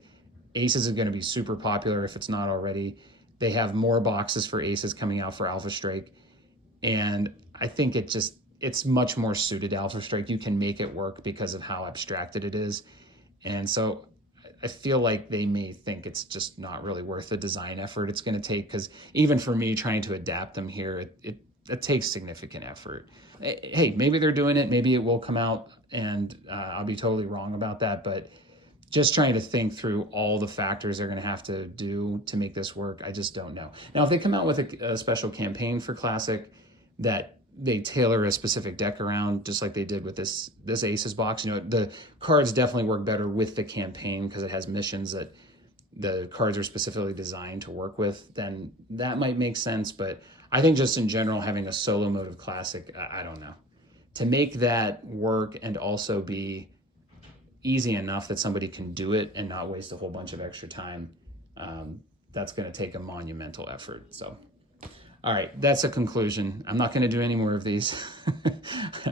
Aces is going to be super popular if it's not already. They have more boxes for Aces coming out for Alpha Strike, and I think it's much more suited to Alpha Strike. You can make it work because of how abstracted it is, and so I feel like they may think it's just not really worth the design effort it's going to take, because even for me trying to adapt them here, it takes significant effort. Hey, maybe they're doing it, maybe it will come out, and I'll be totally wrong about that, but just trying to think through all the factors they're going to have to do to make this work, I just don't know. Now, if they come out with a special campaign for Classic that they tailor a specific deck around, just like they did with this Aces box, you know, the cards definitely work better with the campaign because it has missions that the cards are specifically designed to work with, then that might make sense. But I think just in general, having a solo mode of Classic, I don't know. To make that work and also be easy enough that somebody can do it and not waste a whole bunch of extra time, that's going to take a monumental effort. So, all right, that's a conclusion. I'm not going to do any more of these.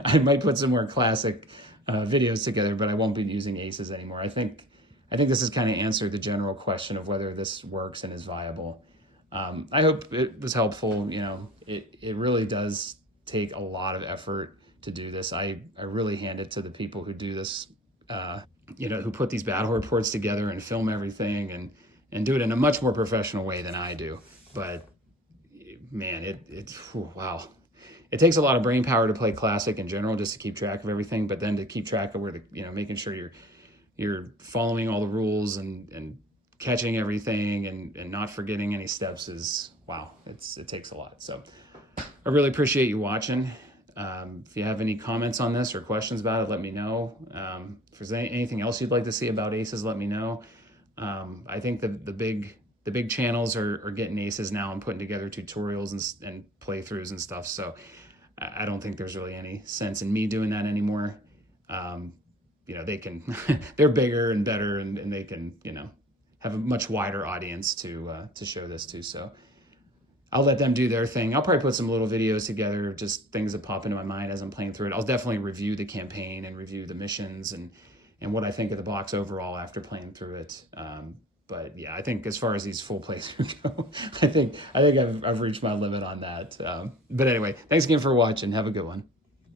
I might put some more Classic videos together, but I won't be using Aces anymore. I think this has kind of answered the general question of whether this works and is viable. I hope it was helpful. You know, it really does take a lot of effort to do this. I really hand it to the people who do this, you know, who put these battle reports together and film everything and do it in a much more professional way than I do. But man, wow. It takes a lot of brain power to play Classic in general, just to keep track of everything, but then to keep track of where making sure you're following all the rules and catching everything and not forgetting any steps is, wow, it takes a lot. So I really appreciate you watching. If you have any comments on this or questions about it, let me know. If there's anything else you'd like to see about Aces, let me know. I think the big channels are getting Aces now and putting together tutorials and playthroughs and stuff. So I don't think there's really any sense in me doing that anymore. You know, they can, they're bigger and better, and they can, you know, have a much wider audience to show this to. So I'll let them do their thing. I'll probably put some little videos together of just things that pop into my mind as I'm playing through it. I'll definitely review the campaign and review the missions and what I think of the box overall after playing through it. But yeah, I think as far as these full playthroughs go, I think I've reached my limit on that. But anyway, thanks again for watching. Have a good one.